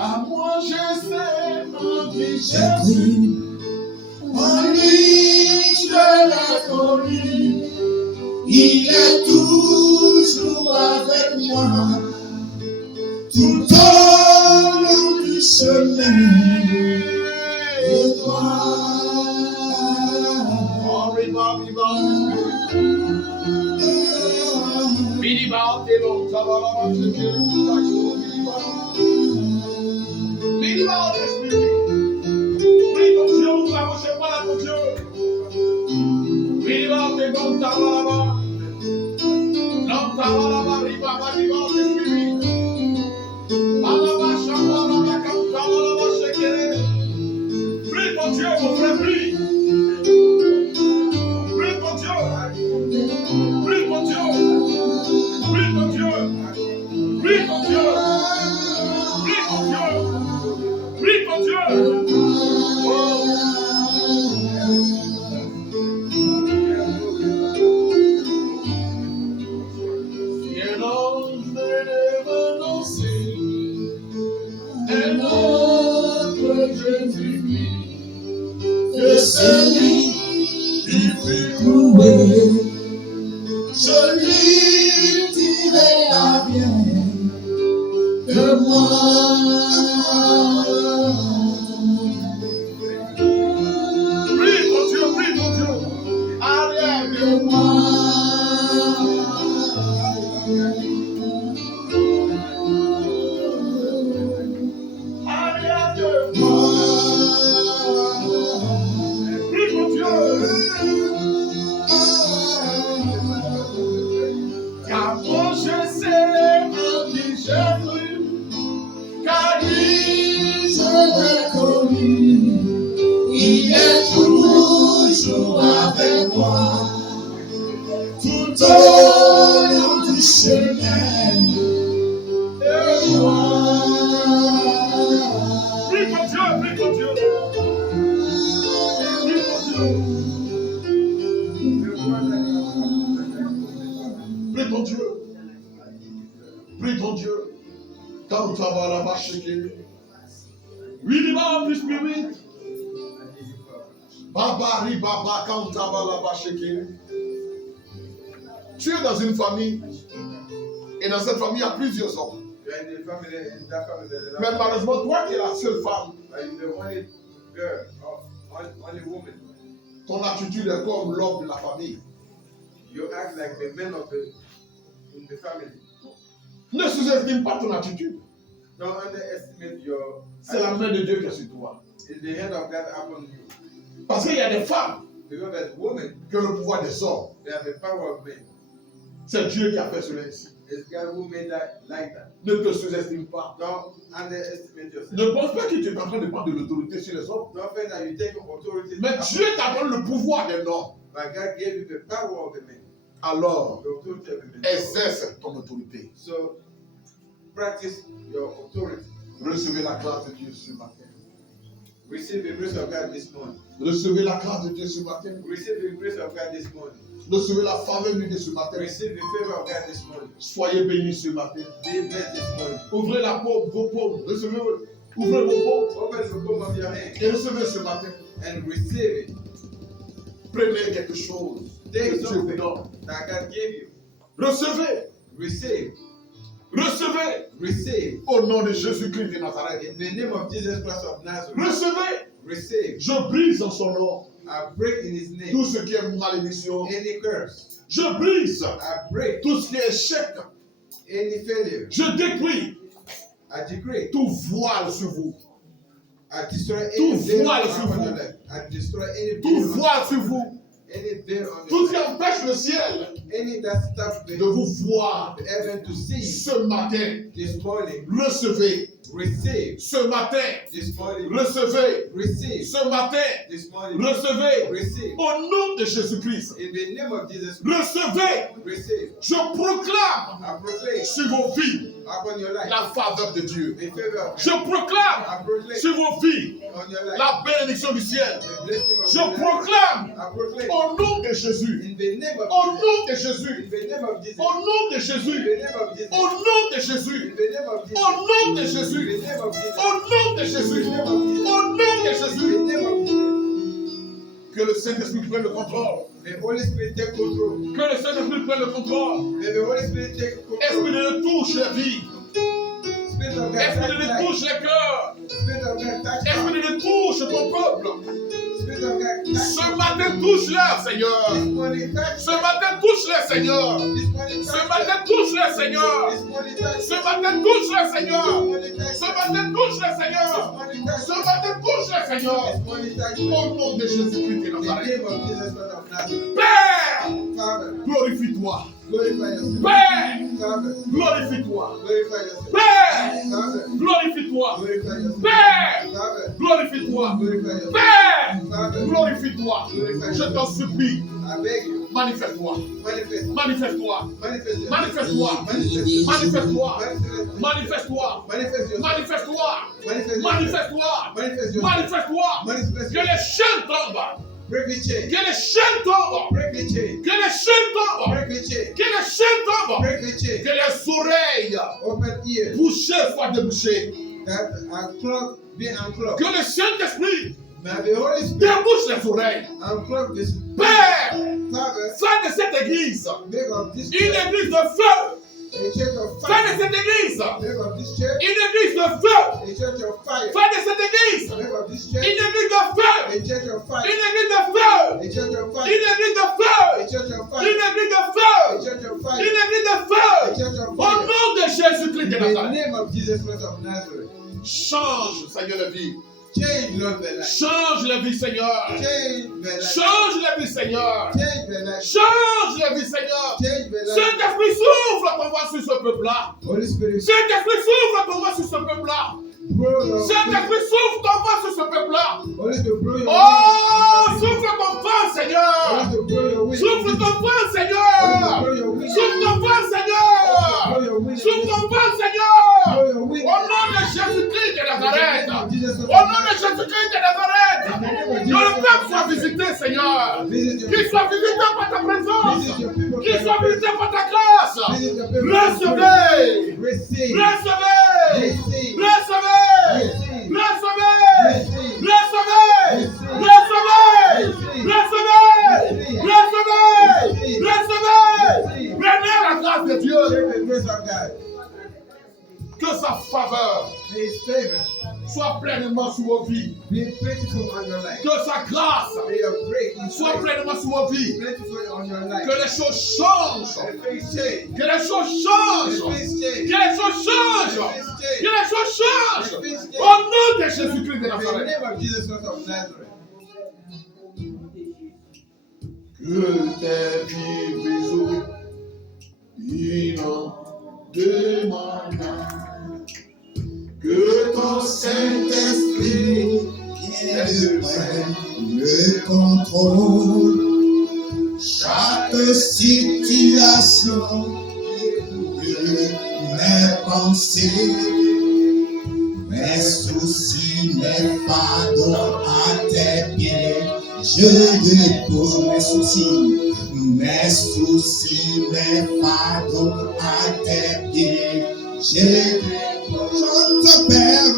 À moi je sais mon Dieu. J'ai l'ai connu, il est toujours avec moi, tout au long du chemin de toi. Oh, riba, riba. Miniba, t'es long, ça va là, je te Miniba, l'esprit. Prie ton Dieu, ouvre la bouche et parle à ton Dieu. Miniba, t'es bon, ça va là-bas. Non, ça va là-bas, riba, riba, l'esprit. Alaba, chamba, là-bas, comme ça va là-bas, shekere. Prie ton Dieu, mon frère, prie. Prie ton Dieu. Prie ton Dieu. Prie ton Dieu. Prie ton Dieu. Prie ton Dieu. Prie ton Dieu. Oh. Si un ange venait m'annoncer un autre Jésus-Christ, que celui qui fut cloué, je lui dirai à bien de moi. Prie ton Dieu, arrière de moi. Arrière de moi. Prie ton Dieu. Car moi je sais en qui j'ai cru, car lui je l'ai connu, il est toujours avec moi, tout au long du chemin de moi. Prie ton Dieu, prie ton Dieu. Prie ton Dieu. Prie ton Dieu. Prie ton Dieu. Quand tu vas là-bas checker. Oui, il va en plus spirit. Baba, ribaba, quand tu vas là-bas checker. Tu es dans une famille. Et dans cette famille, il y a plusieurs hommes. Mais malheureusement, toi qui es la seule femme. Ton attitude est comme l'homme de la famille. You act like the men of the family. Ne sous-estime pas ton attitude. Don't underestimate your. C'est la main de Dieu qui est sur toi. It's the hand of God upon you. Parce qu'il y a des femmes Because there's women, qui ont le pouvoir des hommes. they have the power of men. C'est Dieu qui a fait cela ainsi. It's God who made that like that. Ne te sous-estime pas. Don't underestimate yourself. Ne pense pas que tu es en train de prendre de l'autorité sur les hommes. Don't think that you take authority. Mais Dieu t'a donné le pouvoir des hommes. But God gave you the power of the men. Alors, The authority of the men. exerce ton autorité. So practice your authority. Recevez la grâce de Dieu ce matin. Receive the grace of God this morning. Recevez la grâce de Dieu ce matin. Receive the grace of God this morning. Recevez la faveur de Dieu ce matin. Receive the favor of God this morning. Soyez bénis ce matin. Be blessed this morning. Ouvrez la paume, vos paumes. Recevez, ouvrez vos paumes Open the palm of your hand et recevez ce matin. and receive it. Prenez quelque chose que Take Dieu vous something donne. that God gave you. Recevez, Receive. recevez Receive. au nom de Jésus-Christ de Nazareth. In the name of Jesus Christ of Nazareth. Recevez, Receive. je brise en son nom I break in his name tout ce qui est malédiction. any curse. Je brise I break tout ce qui est échec. any failure. Je détruis I decree. tout voile sur vous. I destroy Tout any veil voile upon sur vous. your life. I destroy any Tout veil voile sur vous. any veil on Tout your ce qui life. empêche le ciel Any that stops de the vous voir heaven to see ce matin. this morning. Recevez Receive ce matin. this morning. Recevez Receive ce matin. this morning. Recevez Receive au nom de Jésus-Christ. in the name of Jesus. Recevez. Receive. Je proclame I proclaim sur vos vies upon your life la faveur de Dieu. the favor of Je God. proclame I proclaim sur vos vies on your life la bénédiction du ciel. the blessing of Je God. proclame I proclaim au nom de Jésus. in the name of Au Jesus. nom de Jésus. In the name of Jesus. Au nom de In Jésus. the name of Jesus. Au nom de Jésus. In the name of Jesus. Au nom de In Jésus. the name of Jesus. Au nom de Jésus. Au nom de In Jésus. the name of Jesus. Que le Saint-Esprit prenne le contrôle. May Holy Spirit take control. Que le Saint-Esprit prenne le contrôle. May the Holy Spirit take Esprit control. de Dieu touche les vies. Spirit of God Esprit de touch Dieu life. touche les cœurs. Spirit of God touch Esprit heart. de Dieu touche ton peuple. Spirit of God touch Ce heart. matin, touche-les, Seigneur. This morning touch Ce matin, touche-les, Seigneur. This morning Ce touch matin, touche-les, Seigneur. This morning touch Ce matin, touche-les, Seigneur. This morning touch Ce matin, touche-les, Seigneur. This morning touch Ce matin, touche-les, Seigneur. This morning touch Au nom de Jésus-Christ de In the Nazareth. name of Jesus Christ of Nazareth. Père, Father, glorifie-toi. glorify yourself. Père, Father, glorifie-toi. glorify yourself. Père, Father, glorifie-toi. glorify yourself. Père, Father, glorifie-toi. glorify yourself. Père, Father, glorifie-toi. glorify Je t'en supplie, I beg you, manifeste-toi. manifest, Manifeste-toi. manifest yourself. Manifeste-toi. Manifest yourself. Manifeste-toi. Manifest Manifeste-toi. manifest yourself. Manifeste-toi. Manifest yourself. Manifeste-toi. Manifest yourself. Manifeste-toi. Manifest Que yourself. les chaînes tombent. Break the chain. Que les chaînes tombent. Break the chain. Que les chaînes tombent. Break the chain. Que les chaînes tombent. Break the chain. Que les oreilles Open ears bouchées soient débouchées. that are clogged be unclogged. Que le Saint-Esprit May the Holy Spirit débouche les oreilles. unclog this. Père, Father, fais de cette église make of this une church église de feu. a church of Fais de fire. cette église Make of this church une église de feu. a church of fire. Fais de cette église Make of this une church église de feu. a church of fire. Une église de feu. A church of Une fire. église de feu. A church of Une fire. église de A feu. church of Une fire. église de A feu. church of Au fire. nom de Jésus-Christ de In the Nazareth. name of Jesus Christ of Nazareth. Change, Seigneur, la vie. Change, Lord, the life. Change la vie, Seigneur. Change the life. Change la vie, Seigneur. Change the life. Change la vie, Seigneur. Change the life. Saint-Esprit, souffle ton voix sur ce peuple-là. Holy Spirit, Saint-Esprit, souffle ton voix sur ce peuple-là. blow your Saint-Esprit, souffle ton voix sur ce peuple-là. Holy Spirit, blow your Oh, wind. souffle ton vent, Holy Seigneur. Spirit, blow your wind. Souffle ton vent, Holy Spirit, Seigneur. blow your wind. Souffle ton vent, Blow Seigneur. your wind. Souffle ton vent, Blow Seigneur. your wind. Au nom de Jésus-Christ de Nazareth. Jesus Au nom de Jésus-Christ de Nazareth. Que le peuple soit visité, Seigneur. Visit your Qu'il people. soit visité par ta présence. Visit your people. Qu'il soit visité par ta grâce. Visit your people. Recevez. Receive. Recevez. Receive. Recevez. Receive. Recevez. Receive. Recevez. Receive. Recevez. Receive. Recevez. Recevez. Receive. Recevez. Receive. Prenez la grâce de Dieu. Take the grace of God. Que sa faveur May His favor soit pleinement sur vos vies. be plentiful on your life. Que sa grâce May your grace soit be pleinement sur vos vies. plentiful on your life. Que les choses changent. And things change. Que les choses And changent. things Que change. les choses changent. And things Que change. les choses changent. Au nom de Jésus-Christ de In the Nazareth. name of Jesus Christ of Nazareth. Que tes vies inondent que ton Saint-Esprit prenne le contrôle. Chaque situation de mes pensées, mes soucis, mes fardeaux à tes pieds. Je dépose mes soucis, mes fardeaux à tes pieds. Je dépose, Père,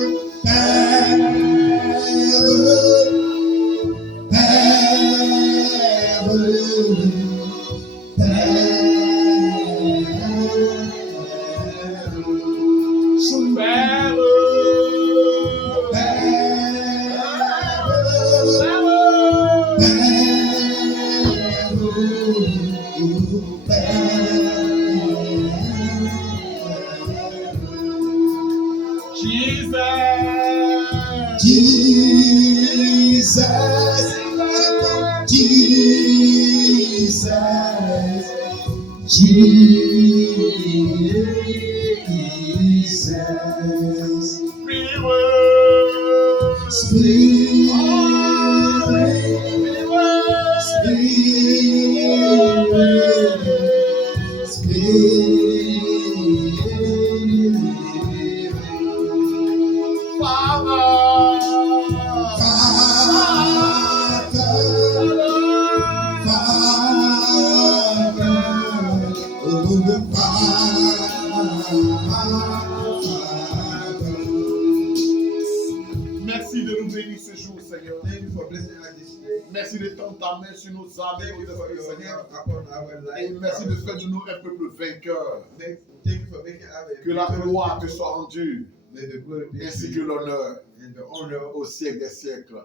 Merci de nous bénir ce jour, Seigneur. Thank you for blessing us this day. Merci de tendre ta main sur nos âmes et Thank you nos for esprits, your Seigneur. hand upon our Et life. merci de faire de nous un peuple vainqueur. Thank you for making us a Que la gloire te victorious soit rendue, people. May the glory be to ainsi que you l'honneur and the honor. au siècle des siècles.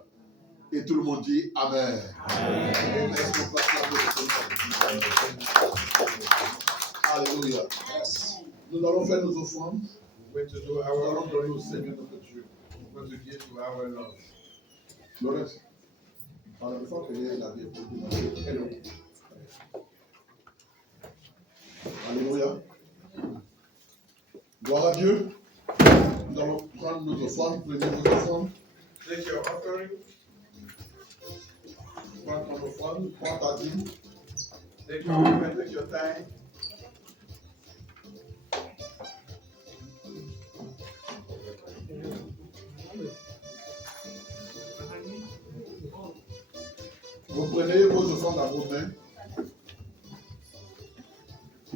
Et tout le monde dit Amen. Et merci pour passer à votre Alléluia. Nous allons faire nos offrandes. We're to do Nous allons our donner au Seigneur notre Dieu. we're to give to our Lord. Le reste. Alors, il faut que la vie est hello. Alléluia. Gloire à Dieu. Nous allons prendre nos offrandes. Prenez vos offrandes. Take your offering. Prends ton offrande. Prends ta dîme. Take your offering. Take your time. Vous prenez vos offrandes dans vos mains.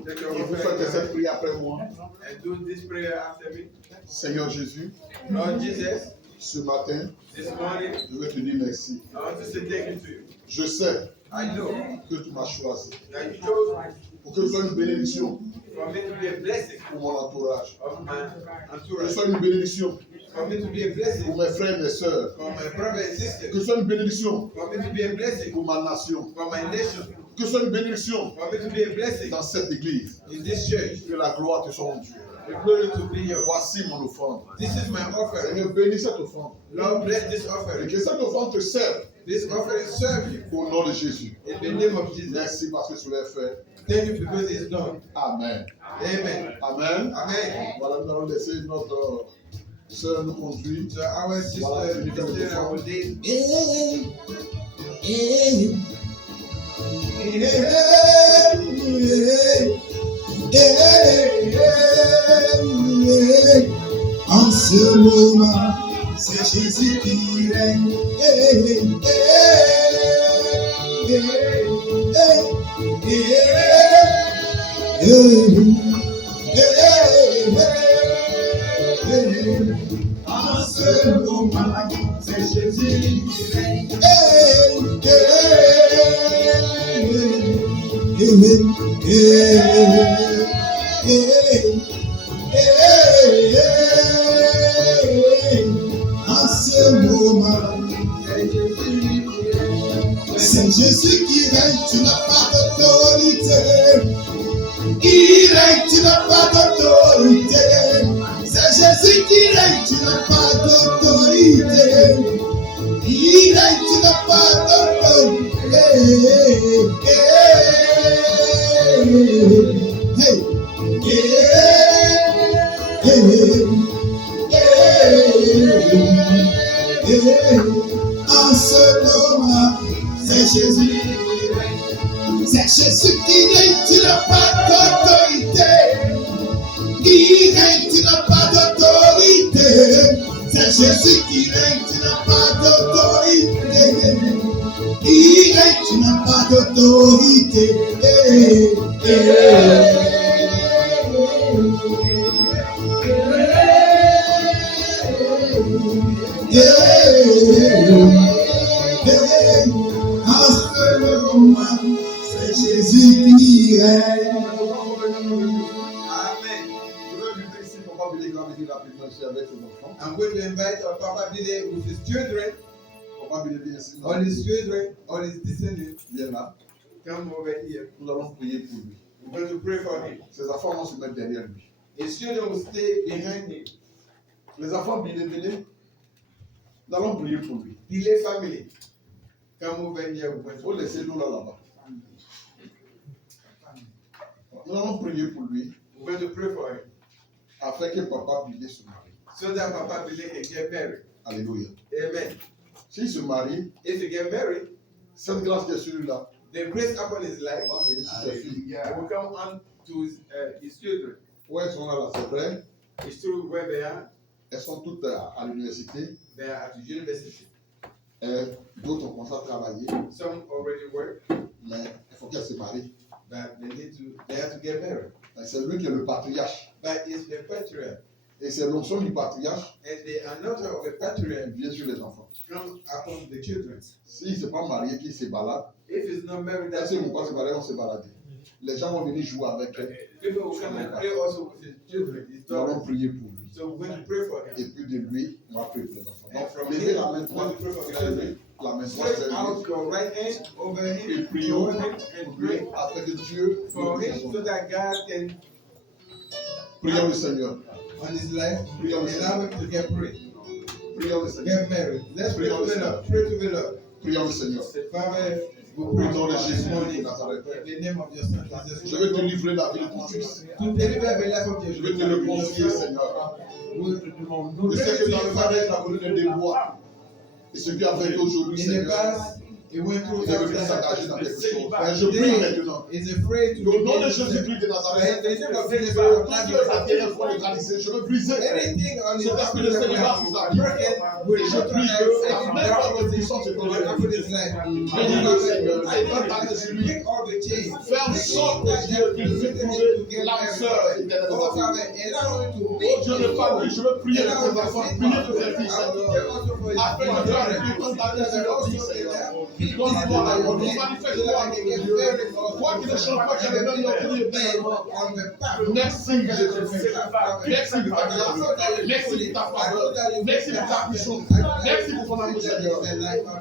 Take Et your vous faites offering cette prière après moi. and do this prayer after me. Seigneur Jésus, Lord Jesus, ce matin, this morning je vais te dire merci. I want to say thank you to you. Je sais I know que tu m'as choisi that you chose me pour que je sois une bénédiction for me to be a blessing pour mon entourage. of my Que je entourage, sois une bénédiction for me to be a blessing pour mes frères et mes sœurs. for my brothers and Que sisters, je sois une bénédiction for me to be a blessing pour ma nation. for my nation, Que ce soit une bénédiction for me to be a blessing dans cette église. in this church. Que la gloire te soit rendue. The glory to be yours. Voici mon offrande. This is my offering. Seigneur, bénis cette offrande. Lord, bless this Et offering. que cette offrande te serve This offering serve you au nom de Jésus. in the name of Jesus. Merci parce que tu l'as fait. Thank you because it's done. Amen. Amen. Amen. Amen. Voilà, nous allons laisser notre sœur nous conduire. So our sister, Voilà, c'est Sister nickel. Awode, En ce moment, c'est Jésus qui règne. En ce moment, c'est Jésus qui règne. En ce moment, c'est Jésus qui règne, tu n'as pas d'autorité. Il règne, tu n'as pas d'autorité. C'est Jésus qui règne, tu n'as pas d'autorité. Il règne, tu n'as pas d'autorité. En ce moment, c'est Jésus qui règne. C'est Jésus qui règne, tu n'as pas d'autorité. Il règne, tu n'as pas d'autorité. C'est Jésus qui règne, tu n'as pas d'autorité. Il règne, tu n'as pas d'autorité. En ce moment, c'est Jésus qui règne. Amen. Je vais inviter ici Papa Billy qui va venir rapidement ici avec ses enfants. I'm going to invite our Papa Bide with his children, Papa Billy vient ici. all his children, all his descendants. Viens là. Come over here. Nous allons prier pour lui. We're going to pray for him. Ses enfants vont se mettre derrière lui. His children will stay behind him. Les enfants Billy, venez. Nous allons prier pour lui. Bile family. Come over here. We're Il going faut to laisser nous là-bas. Nous allons prier pour lui We're going to pray for him. afin que Papa Billy se marie. So that Papa Bile can get married. Alléluia. Amen. S'il se marie, If you get married, cette grâce qui est sur lui là, the grace upon his life va venir sur ses filles. will come on to his children. Où elles sont là, c'est vrai. It's true where they are. Elles sont toutes à l'université. They are at the university. D'autres ont commencé à travailler. Some already work, Mais il faut qu'elles se marient. but they have to get married. C'est lui qui est le patriarche. But it's the patriarch. Et c'est l'onction du patriarche And the anointing of a patriarch qui vient sur les enfants. comes upon the children. S'il ne s'est pas marié, qu'il se balade, If he's not married, là, that's c'est pourquoi se balader, on se balader. Les gens vont venir jouer avec elle. people will come and pray also with his children, his Nous allons daughters. prier pour lui. So we're going to pray for him. Et puis de lui, on va prier pour les enfants. And Donc, from levez him, la main we're droite, going to pray for the levez children. la main droite Stretch vers out lui. your right hand over Et him, prions over him, and pray afin que Dieu for nous him bénisse. so that God can, Prions le Seigneur. on his life, Prions le allow Seigneur. him to get prayed, Prions le Seigneur. get married. Let's pray to the Lord. Pray to the Lord. Prions le Seigneur. Father, we Au pray nom de to Jésus this de morning Nazareth. in the name of your son Jesus. Je vais te livrer la vie de ton fils. To deliver the life of Je vais te le confier, Seigneur. We Je sais que dans le passé, Father, tu as connu des déboires. Et ce qui a fait qu'aujourd'hui, in the Seigneur, past, he went through il est venu everything. s'engager dans quelque chose. Mais je prie maintenant. He's afraid to Au nom de begin. Jésus-Christ de Nazareth, In the name of Jesus, Dieu la terre fois neutralisé, je veux briser. anything on his Cet esprit de célibat sur sa vie. we Je prie que la même fois que puissance est will tombée. happen his life. Bénis-le, Seigneur. Et donne-lui sur lui. Break all the chains. Faire en sorte que Dieu puisse trouver l'âme sœur éternelle de Oh, sa Father, vie. allow him to Oh be. Dieu le Père, je veux prier pour tes enfants, prier pour tes fils, Seigneur. Afin que tu aies ton talent sur leur vie, Seigneur. Donne-toi la gloire, manifeste-toi avec Dieu. Quoi qu'il ne change pas, qu'il ne leur prie éternellement. Merci, Jésus. Merci de ta grâce. Merci de ta faveur. Merci de ta puissance. Merci pour ton amour, Seigneur.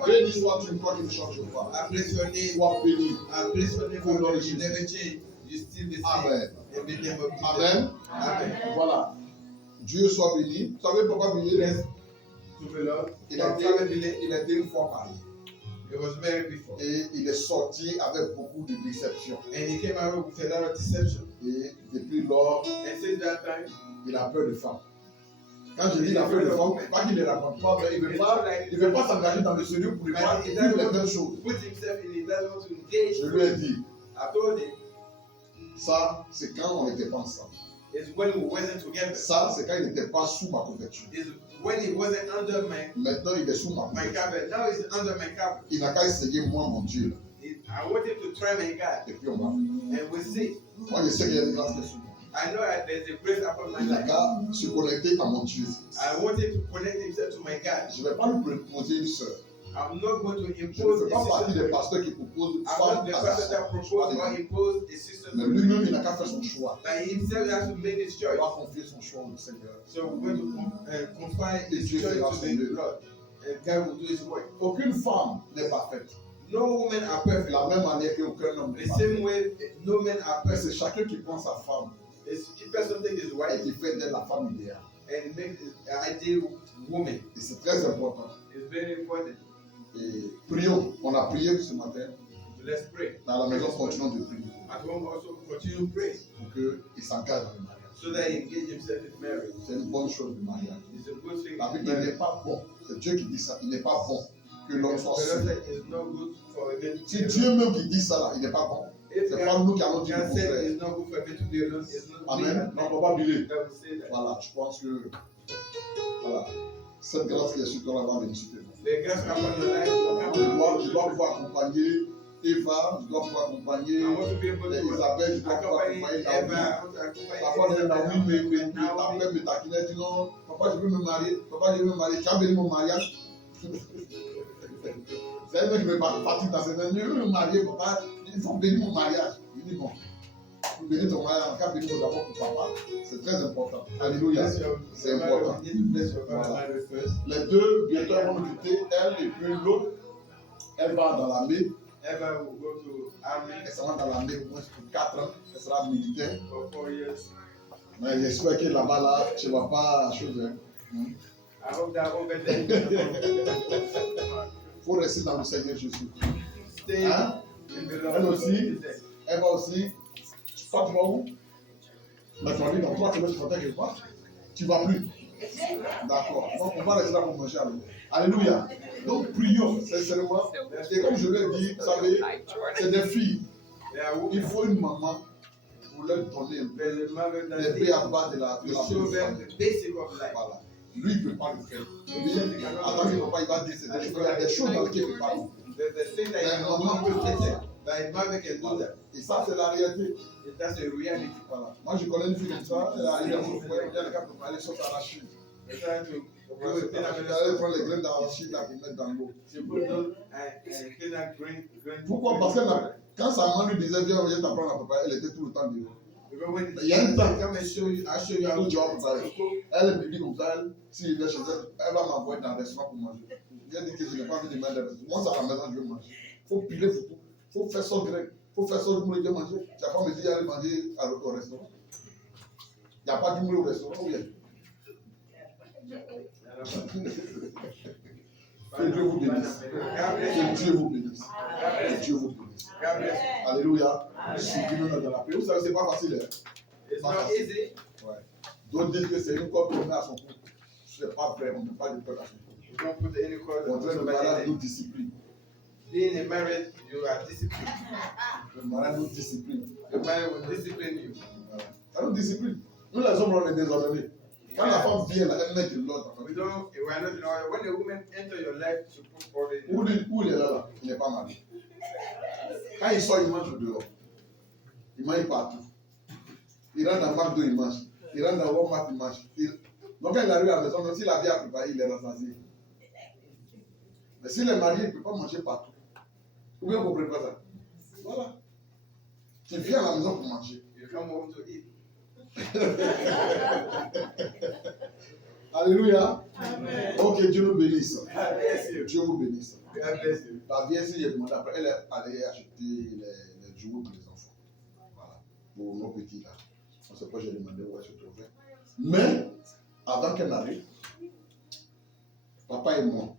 Béni sois-tu, toi qui ne changes pas. I bless your name. Sois béni. I bless your name. For Lord, you never change. You still the same. Amen. In the name of Jesus. Amen. Amen. Voilà. Dieu soit béni. Vous savez pourquoi béni? To the Lord. Il a été une fois marié. He was married before. Et il est sorti avec beaucoup de déception. And he came out with a lot of deception. Et depuis lors, And since that time, il a peur de femmes. Quand je dis il a peur de femmes, pas qu'il ne les rencontre pas, mais il ne veut pas s'engager dans le sérieux pour ne pas vivre les mêmes choses. put himself in it, doesn't want to engage. Je lui ai dit, I told him, ça, c'est quand on n'était pas ensemble. it's when we wasn't together. Ça, c'est quand il n'était pas sous ma couverture. It's when he wasn't under Maintenant, il est sous ma my couverture. cover. Now he's under my cover. Il n'a qu'à essayer, moi, mon Dieu. I want him to try my God. Et puis on va. And we'll see. Moi, je sais qu'il y a une grâce dessus. I know that there's a grace upon my Il n'a life. qu'à se connecter à mon Dieu. I want him to connect himself to my God. Je ne vais pas lui proposer une sœur. I'm not going to Je ne impose fais pas a partie des sister. pasteurs qui proposent une I'm not femme the à sa person that sœur. propose or impose a sister. Mais lui-même, il n'a qu'à faire son choix. But he himself has to make his Il choice. va confier son choix au Seigneur. So we're going to confine his Dieu choice fera to son the œuvre. Lord. And God will do his work. Aucune femme n'est parfaite. No women are De perfect. la même manière qu'aucun homme n'est The parfait. same way, no men are Mais perfect. c'est chacun qui prend sa femme It's each person takes his et wife qui fait d'elle la femme idéale. and makes an ideal woman. Et c'est très important. It's very important. Et prions. On a prié ce matin. So let's pray. Dans la maison, continuons de prier At home also continue to pray pour qu'il s'engage dans le mariage. so that he engage himself in marriage. C'est une bonne chose le mariage. It's a good thing. La Bible dit, il n'est pas bon. C'est Dieu qui dit ça. Il n'est pas bon que l'homme soit The seul. Lord said it's not good for a man to C'est be Dieu alone. même qui dit ça là. Il n'est pas bon. If C'est pas nous qui allons dire le God said contraire. it's not good for a man to be alone, it's not me Amen. that Non, on va pas biler. will say that. Voilà, je pense que voilà, cette grâce qui est sur toi là-bas, bénéficie. The grace upon your life will come. Je dois pouvoir accompagner Eva, je dois pouvoir accompagner I want to be able to Isabelle, je dois pouvoir accompany accompagner Eva. Naomi. I want to accompany Parfois, Naomi Eva. Naomi. t'appelle, me taquinait, dit non, papa, je veux me marier, papa, je veux me marier, tu as béni mon mariage. C'est elle qui me fatigue dans cette année, je veux me marier, papa, il faut bénir mon mariage. Il dit bon, pour bénir ton mariage, en cas bénir d'abord pour papa, c'est très important. Alléluia, Bless your- c'est important. You need to bless your Voilà. marriage first. Les deux bientôt vont nous quitter, elle et puis l'autre, elle va dans l'armée, Eva will go to army elle sera dans l'armée au moins pour 4 ans, elle sera militaire. for 4 years. Mais j'espère que là-bas, là, tu ne vois pas chose. Hein. I hope that over there Il faut rester dans le Seigneur Jésus. stay Hein? in the Lord. Elle aussi, elle va aussi. Toi, tu vas où? Là, tu vas dire dans 3 semaines, tu vas dire quelque part. Tu ne vas plus. D'accord. Donc, on va rester là pour manger avec. Alléluia. Donc, prions sincèrement. Et comme je l'ai dit, vous savez, c'est des filles. Il faut une maman pour leur donner un peu There's a mother les that béabas de la to show them famille. the basic of life. Voilà. Lui, il ne peut pas le faire. Lui, en tant que papa, il va décéder. Il y a des choses dans lesquelles il ne peut pas. The thing that is not complicated, but My mother can do that. Et ça, c'est la réalité. That's a reality. Voilà. Moi, je connais une fille comme ça, elle est arrivée à mon frère, elle est capable d'aller sur l'arachide. They're trying to Elle allait prendre les graines d'arachide là pour mettre dans l'eau. She put those and clean that grain. Pourquoi? Parce que quand sa maman lui disait, viens, viens t'apprendre à préparer, elle était tout le temps dehors. Because when Il y a un temps. come and show you, I show you how Où tu vas to préparer. Elle me dit comme ça, s'il vient chez elle, elle va m'envoyer dans le restaurant pour manger. J'ai dit que je n'ai pas envie de manger dans le restaurant. Moi, c'est à la maison, je veux manger. Il faut piler, il faut faire son grain. Il faut faire son moule de manger. Tu n'as pas me dire d'aller manger au restaurant. Il n'y a pas du moule au restaurant, ou bien? Que Dieu vous bénisse. Que Dieu vous bénisse. Que Dieu vous bénisse. Alléluia. Suivez-nous dans la paix. Vous savez, c'est pas facile. Hein? It's not easy. Ouais. Donc dire que c'est une corde qu'on met à son cou. C'est pas vrai, on ne peut pas dire corde à son cou. You don't put any cord On on train de somebody's malade neck. nous discipline. Being a married, you are disciplined. Le malade nous discipline. The man will discipline you. Voilà. Ça nous discipline. Nous les hommes, on est désordonnés. Quand la femme vient là, elle met de l'ordre. We are not in order. When a woman enter your life, she put order in Où you. il est là, il n'est pas marié. Quand il sort, il mange au dehors. Il mange partout. Il rentre dans McDo, il mange. Il rentre dans Walmart, il mange. Donc quand il arrive à la maison, même s'il a bien préparé, il est rassasié. Mais s'il est marié, il ne peut pas manger partout. Ou bien vous comprenez pas ça? Voilà. Tu viens à la maison pour manger. You come home to eat. Alléluia. Amen. Ok, Dieu nous bénisse. God bless you. Dieu vous bénisse. God bless you. La vieille, si j'ai demandé après, elle est allée acheter les jouets pour les enfants. Voilà. Pour nos petits là. On ne sait pas, j'ai demandé où elle se trouvait. Mais, avant qu'elle n'arrive, papa et moi.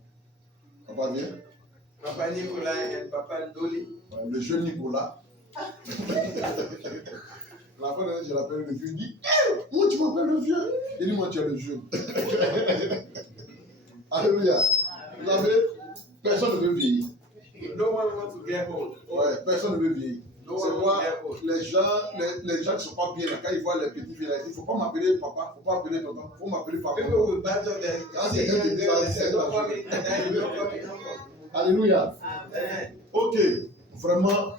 Papa vient. Papa Nicolas and Papa Dolly. Le jeune Nicolas. La fin de l'année, je l'appelle le vieux. Il dit, hey, moi tu m'appelles le vieux. Il dit, moi tu es le jeune. Alléluia. Vous savez, personne ne veut vieillir. No one wants to get old. Ouais, personne ne veut vieillir. No C'est one quoi wants to get old. les gens qui ne sont pas bien là, quand ils voient les petits filles là, il ne faut pas m'appeler papa, il ne faut pas m'appeler tonton, il faut m'appeler papa. People will battle their Ah, c'est quelqu'un qui dit ça, they c'est say, don't la call me, and then you don't call me, don't call me. Alléluia. Amen. Ok, vraiment,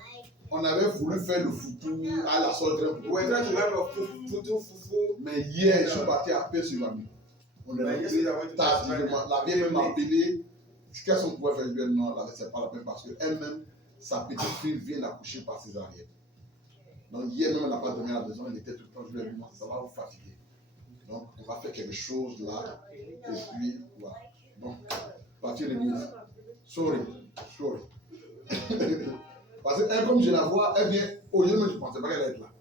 on avait voulu faire le foutu à la sortie. We were trying to have a fufu. Mais hier, je suis parti à paix sur la nuit. On est rentré tardivement. La vieille même m'a appelé. Qu'est-ce qu'on pouvait faire? Je lui ai dit non, c'est pas la peine parce qu'elle-même, sa petite fille vient d'accoucher par ses arrières. Donc hier même, elle n'a pas dormi à la maison, elle était tout le temps, je lui ai dit, moi, ça va vous fatiguer. Donc on va faire quelque chose là, et puis voilà. Donc, partir de l'église. Sorry. Parce qu'elle, comme je la vois, elle vient, au lieu de je ne pensais pas qu'elle allait être là.